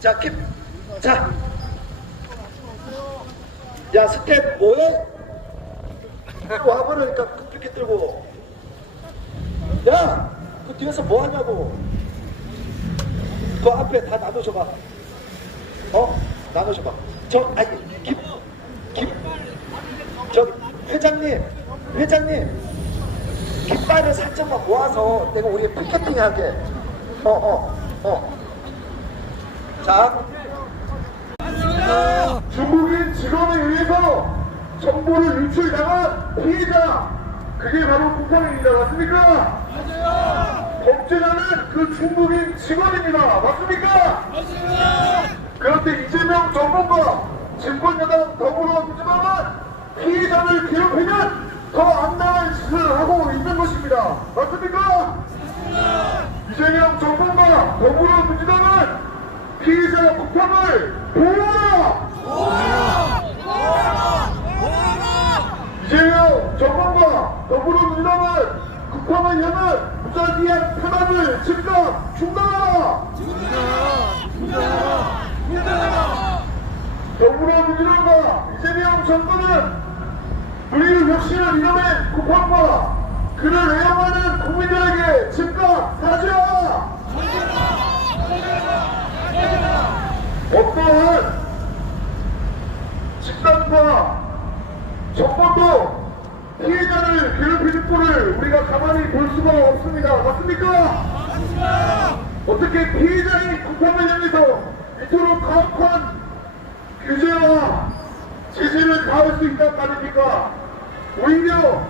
자, 자. 야, 스텝 뭐해? 와버리니까 그렇게 들고. 야, 그 뒤에서 뭐 하냐고. 그 앞에 다 나눠줘봐. 나눠줘봐. 저기 회장님, 깃발을 살짝만 모아서 내가 우리 피켓팅 하게. 자. 중국인 직원에 의해서 정보를 유출당한 피해자, 그게 바로 쿠팡입니다. 맞습니까? 맞아요. 범죄자는 그 중국인 직원입니다. 맞습니까? 맞습니다. 그런데 이재명 정부가 집권여당 더불어민주당은 피해자를 괴롭히면 더 악랄한 짓을 하고 있는 것입니다. 맞습니까? 맞습니다. 이재명 정부가 더불어민주당은 피해자 쿠팡을 보호하라! 이재명 정권과 더불어민주당은 쿠팡을 향한 무자비한 탄압을 즉각 중단하라! 더불어민주당과 이재명 정권은 우리의 혁신을 이뤄낸 쿠팡과 그를 애용하는 국민들에게 즉각 사죄하라! 어떠한 집단과 정권도 피해자를 괴롭히는 꼴을 우리가 가만히 볼 수가 없습니다. 맞습니까? 맞습니다. 어떻게 피해자인 쿠팡을 향해서 이토록 가혹한 규제와 제재를 가할 수 있단 말입니까? 오히려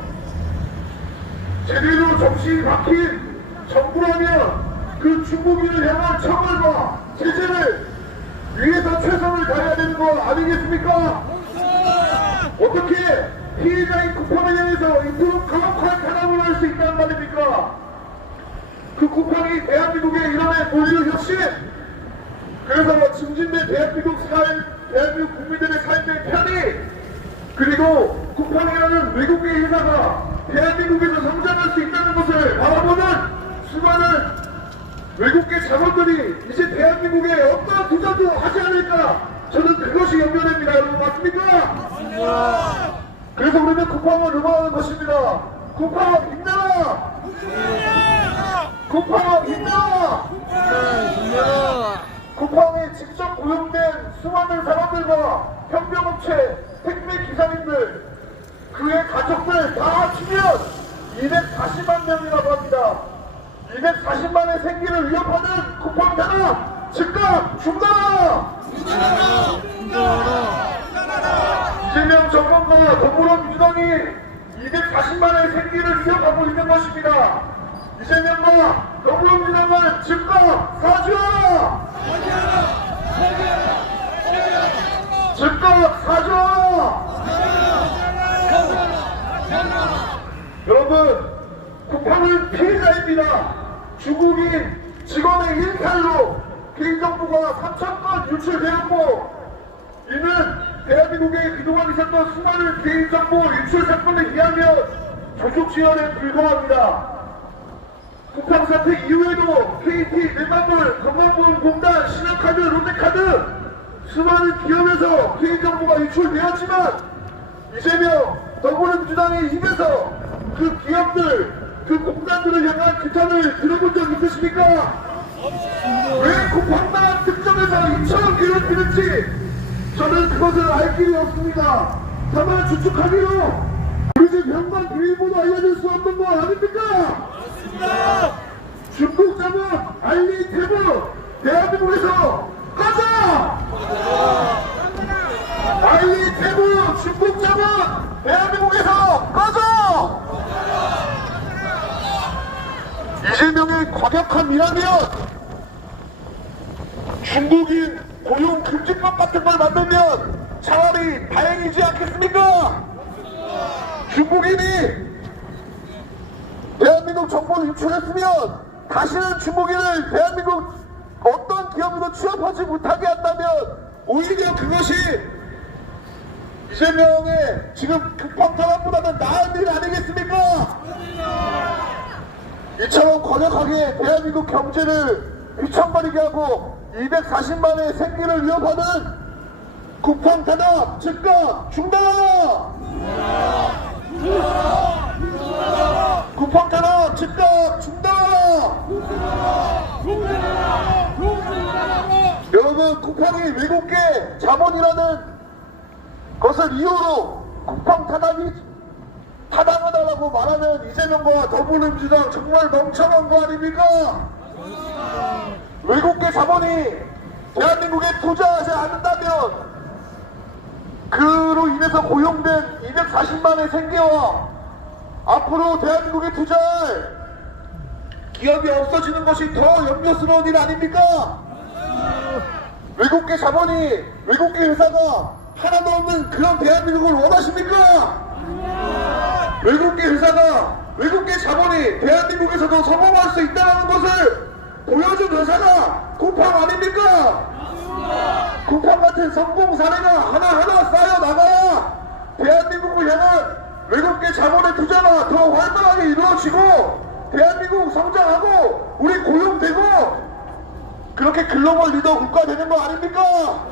제대로 정신이 박힌 정부라면 그 중국인을 향한 처벌과 제재를 위해서 최선을 다해야 되는 거 아니겠습니까? 어떻게 피해자인 쿠팡을 향해서 이토록 가혹한 탄압을 할 수 있단 말입니까? 그 쿠팡이 대한민국에 일어난 본류 혁신, 그래서 증진된 대한민국 국민들의 삶의 편의, 그리고 쿠팡이라는 외국계 회사가 대한민국에서 성장할 수 있다는 것을 바라보는 수많은 외국계 자본들이 이제 대한민국에 어떤 투자도 하지 않을까, 저는 그것이 염려됩니다. 여러분 맞습니까? 그래서 우리는 쿠팡을 응원하는 것입니다. 쿠팡 힘내라! 쿠팡 힘내라! 쿠팡에 직접 고용된 수많은 사람들과 평균업체, 택배 기사님들, 그의 가족들 다 합치면 240만 명이라고 합니다. 240만의 생기를 위협하는 쿠팡 탄압 즉각 중단하라! 이재명 정권과 더불어민주당이 240만의 생기를 위협하고 있는 것입니다. 이재명과 더불어민주당은 즉각 사죄하라! 즉각 사죄하라! 여러분, 쿠팡은 피해자입니다. 중국인 직원의 일탈로 개인정보가 3,000건 유출되었고, 이는 대한민국에 그동안 있었던 수많은 개인정보 유출 사건에 비하면 조족지연에 불과합니다. 쿠팡 사태 이후에도 KT, 내만물, 건강보험공단, 신한카드, 롯데카드 수많은 기업에서 개인정보가 유출되었지만 이재명 더불어민주당의 입에서 그 기업들, 그 공단들을 향한 규탄을 들어본 적 있으십니까? 왜 쿠팡만 특정해서 이처럼 괴롭히는지 저는 그것을 알 길이 없습니다. 다만 추측하기로 우리 집 현관 비밀번호 알려줄 수 없는 거 아닙니까? 맞습니다. 중국 자본 알리테브 대한민국에서 가자! 알리테브 중국 자본 대한민국에서 가자! 이재명의 과격한 일하면 중국인 고용 금지법 같은 걸 만들면 차라리 다행이지 않겠습니까? 중국인이 대한민국 대한민국 정보를 유출했으면 다시는 중국인을 대한민국 어떤 기업으로 취업하지 못하게 한다면 오히려 그것이 이재명의 지금 급한 탄압보다는 나은 일 아니겠습니까? 이처럼 권역하게 대한민국 경제를 휘청거리게 하고 240만의 생계를 위협하는 쿠팡 탄압 즉각 중단하라! 쿠팡 탄압 즉각 중단하라! 여러분, 쿠팡이 외국계 자본이라는 것을 이유로 쿠팡 탄압이 타당하다라고 말하는 이재명과 더불어민주당 정말 멍청한 거 아닙니까? 외국계 자본이 대한민국에 투자하지 않는다면 그로 인해서 고용된 240만의 생계와 앞으로 대한민국에 투자할 기업이 없어지는 것이 더 염려스러운 일 아닙니까? 외국계 자본이 외국계 회사가 하나도 없는 그런 대한민국을 원하십니까? 외국계 회사가 외국계 자본이 대한민국에서도 성공할 수 있다는 것을 보여준 회사가 쿠팡 아닙니까? 쿠팡 같은 성공 사례가 하나하나 쌓여 나가야 대한민국을 향한 외국계 자본의 투자가 더 활발하게 이루어지고 대한민국 성장하고 우리 고용되고 그렇게 글로벌 리더 국가 되는 거 아닙니까?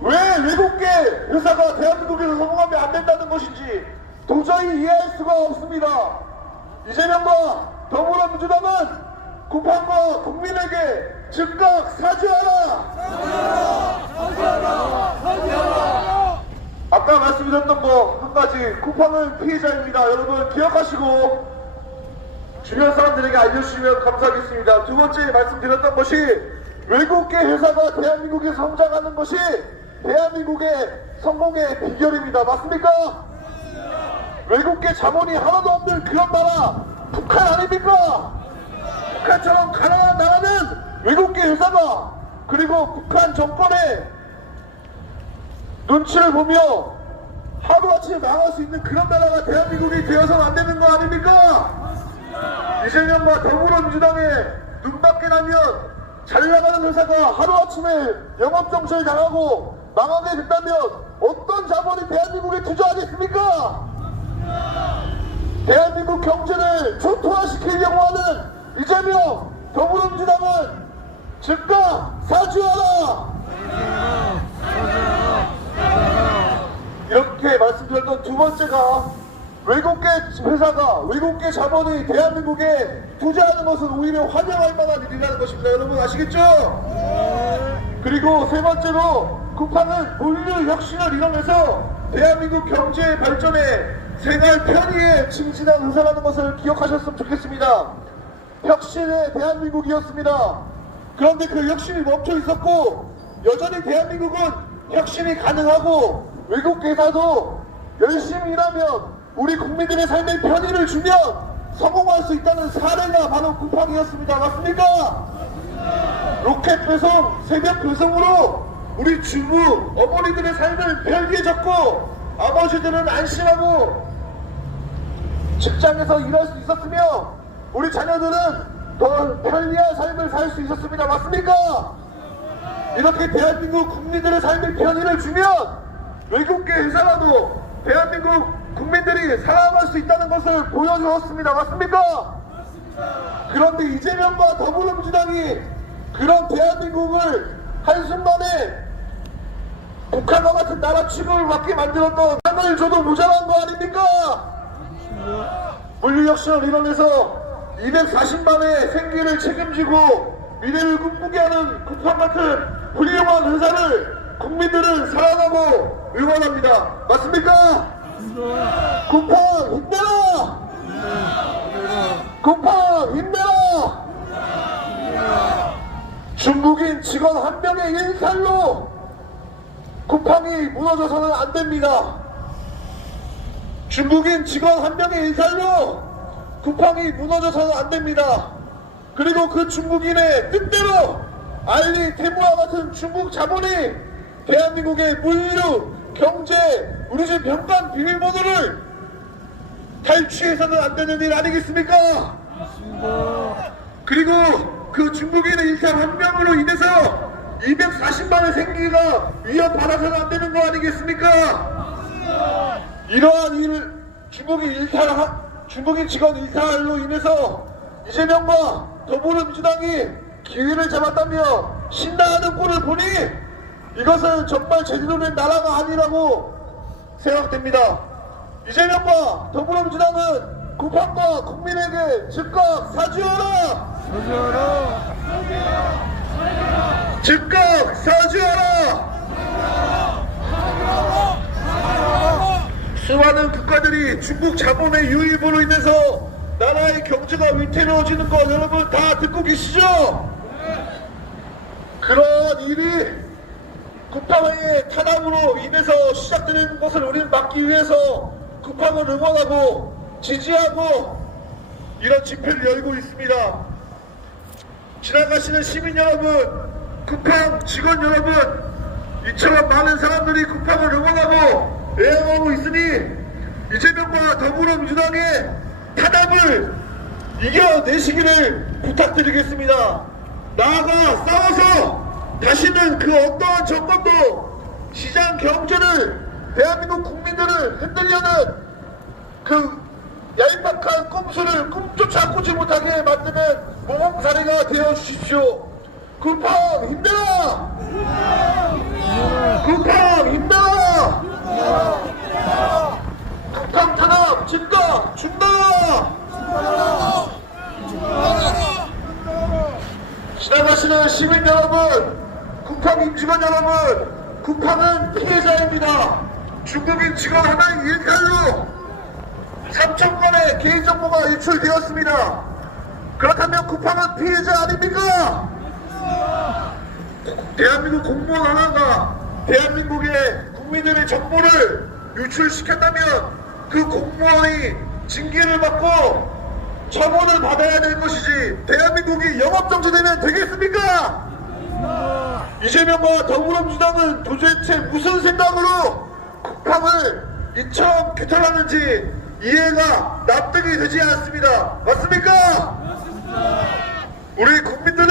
왜 외국계 회사가 대한민국에서 성공하면 안 된다는 것인지 도저히 이해할 수가 없습니다. 이재명과 더불어민주당은 쿠팡과 국민에게 즉각 사죄하라! 아까 말씀드렸던 거 한 가지, 쿠팡은 피해자입니다. 여러분 기억하시고 주변 사람들에게 알려주시면 감사하겠습니다. 두 번째 말씀드렸던 것이 외국계 회사가 대한민국에 성장하는 것이 대한민국의 성공의 비결입니다. 맞습니까? 외국계 자본이 하나도 없는 그런 나라 북한 아닙니까? 북한처럼 가난한 나라는 외국계 회사가 그리고 북한 정권의 눈치를 보며 하루아침에 망할 수 있는 그런 나라가 대한민국이 되어서는 안 되는 거 아닙니까? 이재명과 더불어민주당의 눈밖에 나면 잘 나가는 회사가 하루아침에 영업정지를 당하고 망하게 된다면 어떤 자본이 대한민국에 투자하겠습니까? 대한민국 경제를 초토화시키려고 하는 이재명, 더불어민주당은 즉각 사죄하라! 이렇게 말씀드렸던 두 번째가 외국계 회사가, 외국계 자본이 대한민국에 투자하는 것은 오히려 환영할 만한 일이라는 것입니다. 여러분 아시겠죠? 그리고 세 번째로 쿠팡은 물류 혁신을 이뤄내서 대한민국 경제 발전에 생활 편의에 증진한 회사라는 것을 기억하셨으면 좋겠습니다. 혁신의 대한민국이었습니다. 그런데 그 혁신이 멈춰 있었고 여전히 대한민국은 혁신이 가능하고 외국 회사도 열심히 일하면 우리 국민들의 삶의 편의를 주면 성공할 수 있다는 사례가 바로 쿠팡이었습니다. 맞습니까? 로켓 배송, 새벽 배송으로 우리 주부, 어머니들의 삶을 편리해졌고 아버지들은 안심하고 직장에서 일할 수 있었으며 우리 자녀들은 더 편리한 삶을 살 수 있었습니다. 맞습니까? 이렇게 대한민국 국민들의 삶의 편의를 주면 외국계 회사라도 대한민국 국민들이 살아갈 수 있다는 것을 보여주었습니다. 맞습니까? 그런데 이재명과 더불어민주당이 그런 대한민국을 한순간에 북한과 같은 나라 취급을 받게 만들었던 땅을 줘도 모자란 거 아닙니까? 물류혁신을 이뤄내서 240만의 생계를 책임지고 미래를 꿈꾸게 하는 쿠팡 같은 훌륭한 회사를 국민들은 사랑하고 응원합니다. 맞습니까? 쿠팡 힘내라! 쿠팡 힘내라! 중국인 직원 한 명의 일살로 쿠팡이 무너져서는 안 됩니다. 중국인 직원 한 명의 일살로 쿠팡이 무너져서는 안 됩니다. 그리고 그 중국인의 뜻대로 알리, 테무와 같은 중국 자본이 대한민국의 물류, 경제, 우리 집 현관 비밀번호를 탈취해서는 안 되는 일 아니겠습니까? 그리고 그 중국인의 일단 한 명으로 인해서 240만의 생기가 위협받아서는 안 되는 거 아니겠습니까? 이러한 일, 중국인 직원 일탈로 인해서 이재명과 더불어민주당이 기회를 잡았다며 신나하는 꼴을 보니 이것은 정말 제대로 된 나라가 아니라고 생각됩니다. 이재명과 더불어민주당은 쿠팡과 국민에게 즉각 사죄하라! 즉각 사죄하라! 수많은 국가들이 중국 자본의 유입으로 인해서 나라의 경제가 위태로워지는 거 여러분 다 듣고 계시죠? 그런 일이 쿠팡의 탄압으로 인해서 시작되는 것을 우리는 막기 위해서 쿠팡을 응원하고 지지하고 이런 집회를 열고 있습니다. 지나가시는 시민 여러분, 쿠팡 직원 여러분, 이처럼 많은 사람들이 쿠팡을 응원하고 애용하고 있으니 이재명과 더불어민주당의 탄압을 이겨내시기를 부탁드리겠습니다. 나아가 싸워서 다시는 그 어떠한 정권도 시장 경제를 대한민국 국민들을 흔들려는 그 얄팍한 꼼수를 꿈조차 꾸지 못하게 만드는 모범사례가 되어주십시오. 쿠팡 힘내라! 쿠팡 힘내라! 쿠팡 탄압 즉각 중단하라! 지나가시는 시민 여러분, 쿠팡 임직원 여러분, 쿠팡은 피해자입니다. 중국인 직원 하나의 일탈로 3천 건의 개인정보가 유출되었습니다. 그렇다면 쿠팡은 피해자 아닙니까? 대한민국 공무원 하나가 대한민국의 국민들의 정보를 유출시켰다면 그 공무원이 징계를 받고 처벌을 받아야 될 것이지 대한민국이 영업정지되면 되겠습니까? 이재명과 더불어민주당은 도대체 무슨 생각으로 쿠팡을 이처럼 규탄하는지 이해가 납득이 되지 않습니다. 맞습니까? 우리 국민들은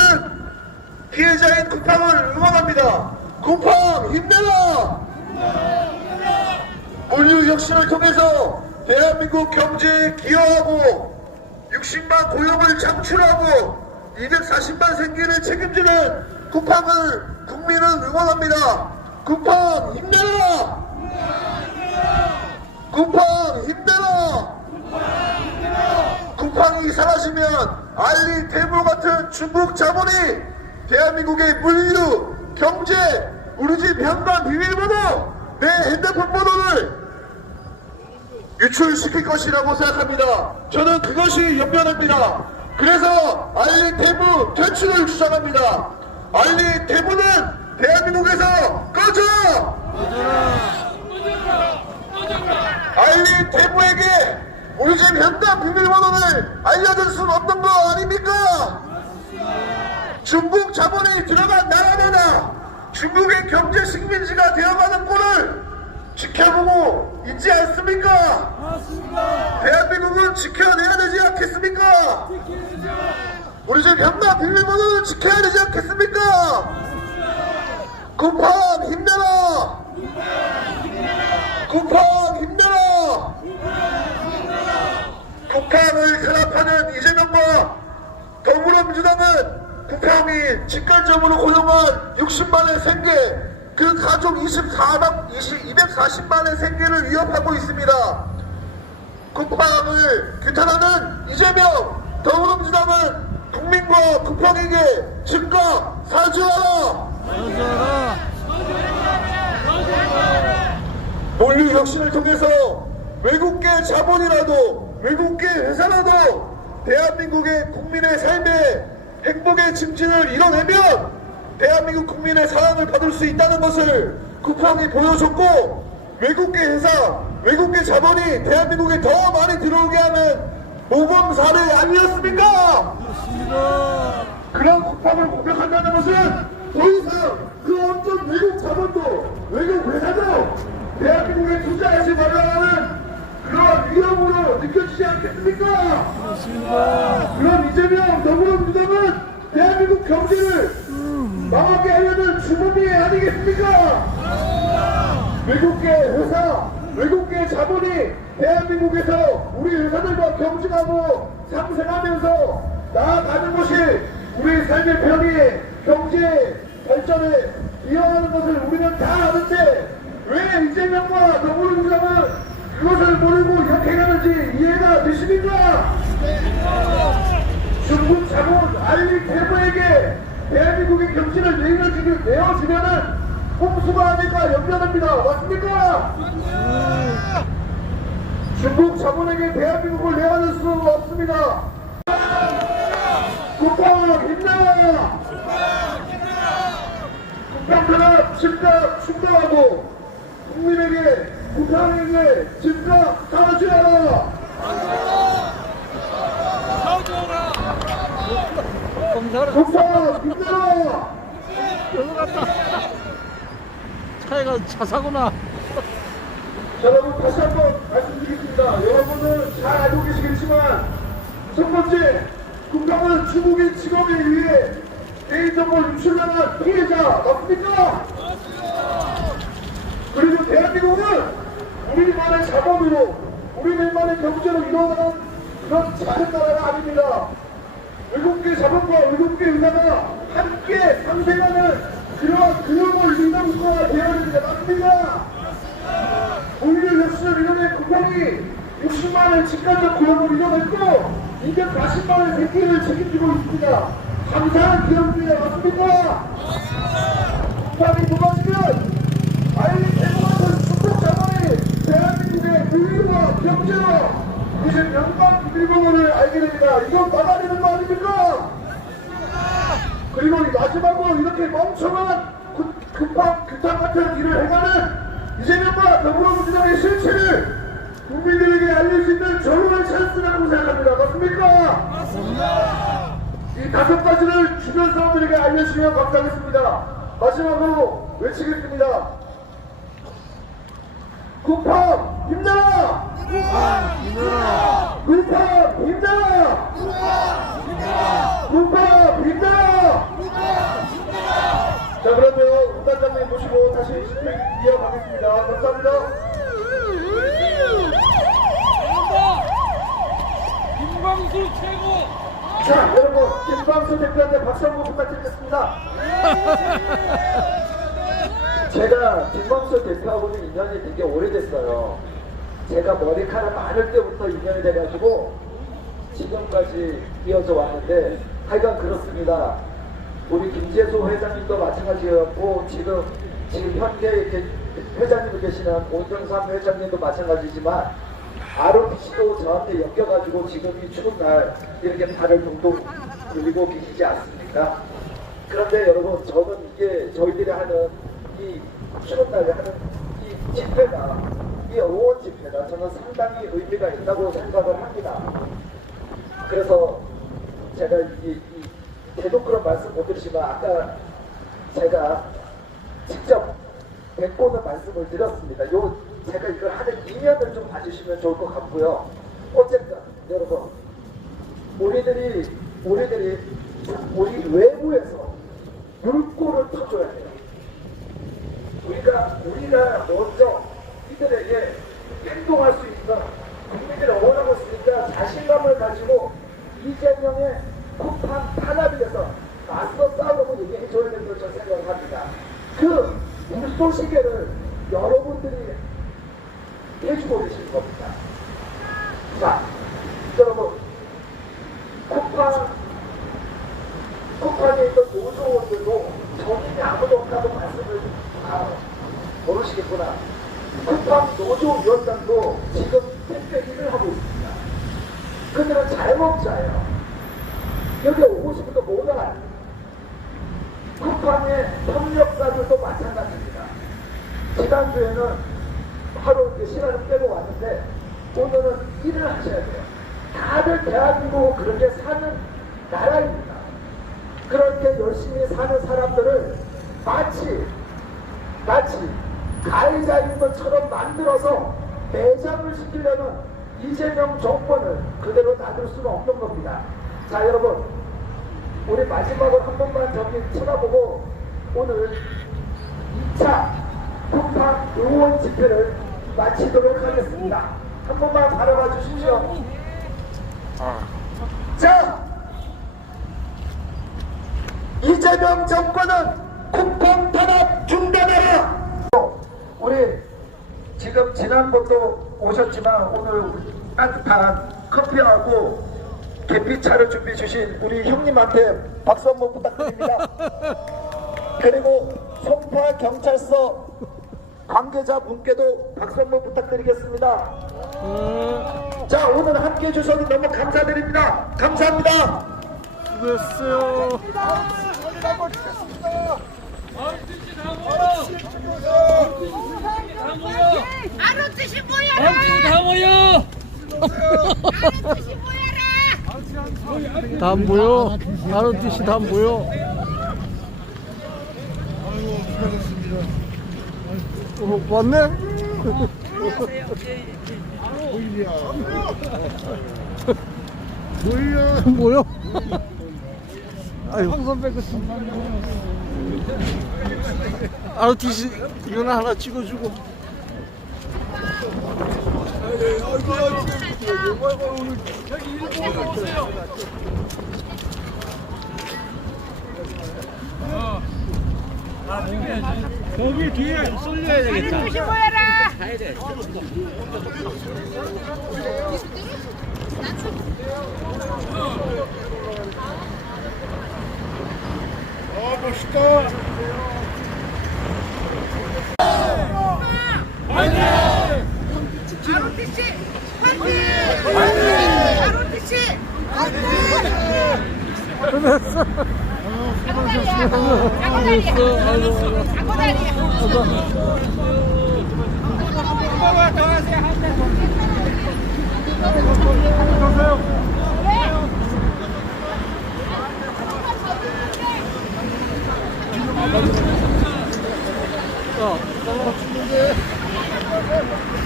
피해자인 쿠팡을 응원합니다. 쿠팡 힘내라! 물류 혁신을 통해서 대한민국 경제에 기여하고 60만 고용을 창출하고 240만 생계를 책임지는 쿠팡을 국민은 응원합니다. 쿠팡 힘내라! 쿠팡 힘내라! 쿠팡이 사라지면 알리, 테무 같은 중국 자본이 대한민국의 물류, 경제, 우리 집 현관 비밀번호, 내 핸드폰 번호를 유출시킬 것이라고 생각합니다. 저는 그것이 연변합니다. 그래서 알리, 테무 퇴출을 주장합니다. 알리, 테무는 대한민국에서 꺼져! 알리, 테무에게 우리 집 현관 비밀번호를 알려줄 수는 없는 거 아닙니까? 중국 자본이 들어간 나라마다 중국의 경제 식민지가 되어가는 꼴을 지켜보고 있지 않습니까? 대한민국은 지켜내야 되지 않겠습니까? 우리 집 현관 비밀번호를 지켜야 되지 않겠습니까? 쿠팡 힘내라! 쿠팡 힘내라! 쿠팡을 탄압하는 이재명과 더불어민주당은 쿠팡이 직간접으로 고용한 60만의 생계, 그 가족 240만의 생계를 위협하고 있습니다. 쿠팡을 규탄하는 이재명, 더불어민주당은 국민과 쿠팡에게 즉각 사죄하라! 물류 혁신을 통해서 외국계 자본이라도, 외국계 회사라도 대한민국의 국민의 삶에 행복의 증진을 이뤄내면 대한민국 국민의 사랑을 받을 수 있다는 것을 쿠팡이 보여줬고, 외국계 회사, 외국계 자본이 대한민국에 더 많이 들어오게 하는 모범 사례 아니었습니까? 그런 쿠팡을 공격한다는 것은 더 이상 그 어떤 외국 자본도, 외국 회사도 대한민국에 투자하지 말라는 그런 위험으로 느껴지지 않겠습니까? 그럼 이재명 더불어민주당은 대한민국 경제를 망하게 하려는 주범이 아니겠습니까? 외국계 회사, 외국계 자본이 대한민국에서 우리 회사들과 경쟁하고 상생하면서 나아가는 것이 우리 삶의 편의, 경제 발전에 기여하는 것을 우리는 다 아는데 왜 이재명과 더불어민주당은 그것을 모르고 이렇게 가는지 이해가 되십니까? 중국 자본 알리 테러에게 대한민국의 경제를 내어주려는 꼼수가 아닐까 염려됩니다. 맞습니까? 중국 자본에게 대한민국을 내어줄 수 없습니다. 국방을 힘내라! 국방탄압 즉각 충돌하고 국민에게 국방에게 즉각 사죄하라! 국방 힘내라! 차이가 차 사고나. 자, 여러분 다시 한번 말씀드리겠습니다. 여러분은 잘 알고 계시겠지만 첫 번째, 국방은 중국인 직업에 의해 개인정보 유출당한 피해자 맞습니까? 그리고 대한민국은 우리만의 자본으로 우리들만의 경제로 일어나는 그런 작은 나라가 아닙니다. 외국계 자본과 외국계 의사가 함께 상생하는 그러한 근육을 이루는 국가가 되어야 됩니다. 맞습니다. 오히려 역시는 이번에 국방이 60만의 직간접 고용을 이뤄냈고 240만의 새끼를 책임지고 있습니다. 감사한 기업입니다. 맞습니까? 국방이 무너지면 알리 테러 같은 중국 자본이 대한민국의 물리와 경제로 이제 명방 비밀번호를 알게 됩니다. 이건 막아야 되는 거 아닙니까? 그리고 마지막으로 이렇게 멍청한 급한 규탄 같은 일을 해가는 이재명과 더불어민주당의 실체를 국민들에게 알릴 수 있는 절호의 찬스라고 생각합니다. 맞습니까? 맞습니다. 이 5가지를 주변 사람들에게 알려주시면 감사하겠습니다. 마지막으로 외치겠습니다. 국방 힘내라! 국방 힘내라! 국방 힘내라! 국방 힘내라! 자, 그러면 운단장님 모시고 다시 집회 이어가겠습니다. 감사합니다. 김광수 최고. 자, 여러분 김광수 대표한테 박수 한번 부탁드리겠습니다. 제가 김광수 대표하고는 인연이 되게 오래됐어요. 제가 머리카락 많을 때부터 인연이 돼가지고 지금까지 이어져 왔는데 하여간 그렇습니다. 우리 김재수 회장님도 마찬가지였고 지금 현재 이렇게 회장님이 계시는 온정삼 회장님도 마찬가지지만 ROTC도 저한테 엮여가지고 지금 이 추운 날 이렇게 발을 동동 굴리고 계시지 않습니까? 그런데 여러분 저는 이게 저희들이 하는 이 추운 날에 하는 이 집회가 이 어려운 집회가 저는 상당히 의미가 있다고 생각을 합니다. 그래서 제가 계속 그런 말씀 못 드리지만 아까 제가 직접 뵙고는 말씀을 드렸습니다. 제가 이걸 하는 이면을 좀 봐주시면 좋을 것 같고요. 어쨌든 여러분 우리들이 우리 외부에서 물꼬를 터줘야 돼요. 우리가 먼저 이들에게 행동할 수 있는 국민들이 원하고 있으니까 자신감을 가지고 이재명의 쿠팡 탄압에 대해서 맞서 싸우라고 얘기해줘야 된다고 저는 생각을 합니다. 그 물쏘시개를 여러분들이 해주고 계실 겁니다. 자, 여러분 쿠팡에 있던 노조원들도 정인이 아무도 없다고 말씀을 모르시겠구나. 쿠팡 노조위원장도 지금 택배 일을 하고 있습니다. 그들은 자영업자예요. 여기 오고 싶어도 못 와요. 쿠팡의 협력사들도 마찬가지입니다. 지난주에는 하루 시간을 빼고 왔는데 오늘은 일을 하셔야 돼요. 다들 대한민국 그렇게 사는 나라입니다. 그렇게 열심히 사는 사람들을 마치 가해자인 것처럼 만들어서 매장을 시키려면 이재명 정권을 그대로 놔둘 수는 없는 겁니다. 자, 여러분, 우리 마지막으로 한 번만 저기 쳐다보고 오늘 2차 쿠팡 의원 집회를 마치도록 하겠습니다. 한 번만 바라봐 주십시오. 자, 이재명 정권은 쿠팡 탄압 중단해라. 우리 지금 지난번도 오셨지만 오늘 따뜻한 커피하고 계피차를 준비해 주신 우리 형님한테 박수 한번 부탁드립니다. 그리고 송파 경찰서 관계자분께도 박수 한번 부탁드리겠습니다. 자, 오늘 함께 해주셔서 너무 감사드립니다. 감사합니다. 수고했어요. 아는 뜻이 뭐야? 다 모여! 아는 뜻이 뭐야라? 다 안 보여. 다른 뜻이 다 안 보여. 왔네? 뭐야? 아유, 황선 뺏었어. ROTC 이거는 하나 찍어주고. 거기 뒤에 쏠려야 되겠다. 뜻이 뭐야라? 아로티씨 화이팅! 아로티씨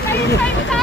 타임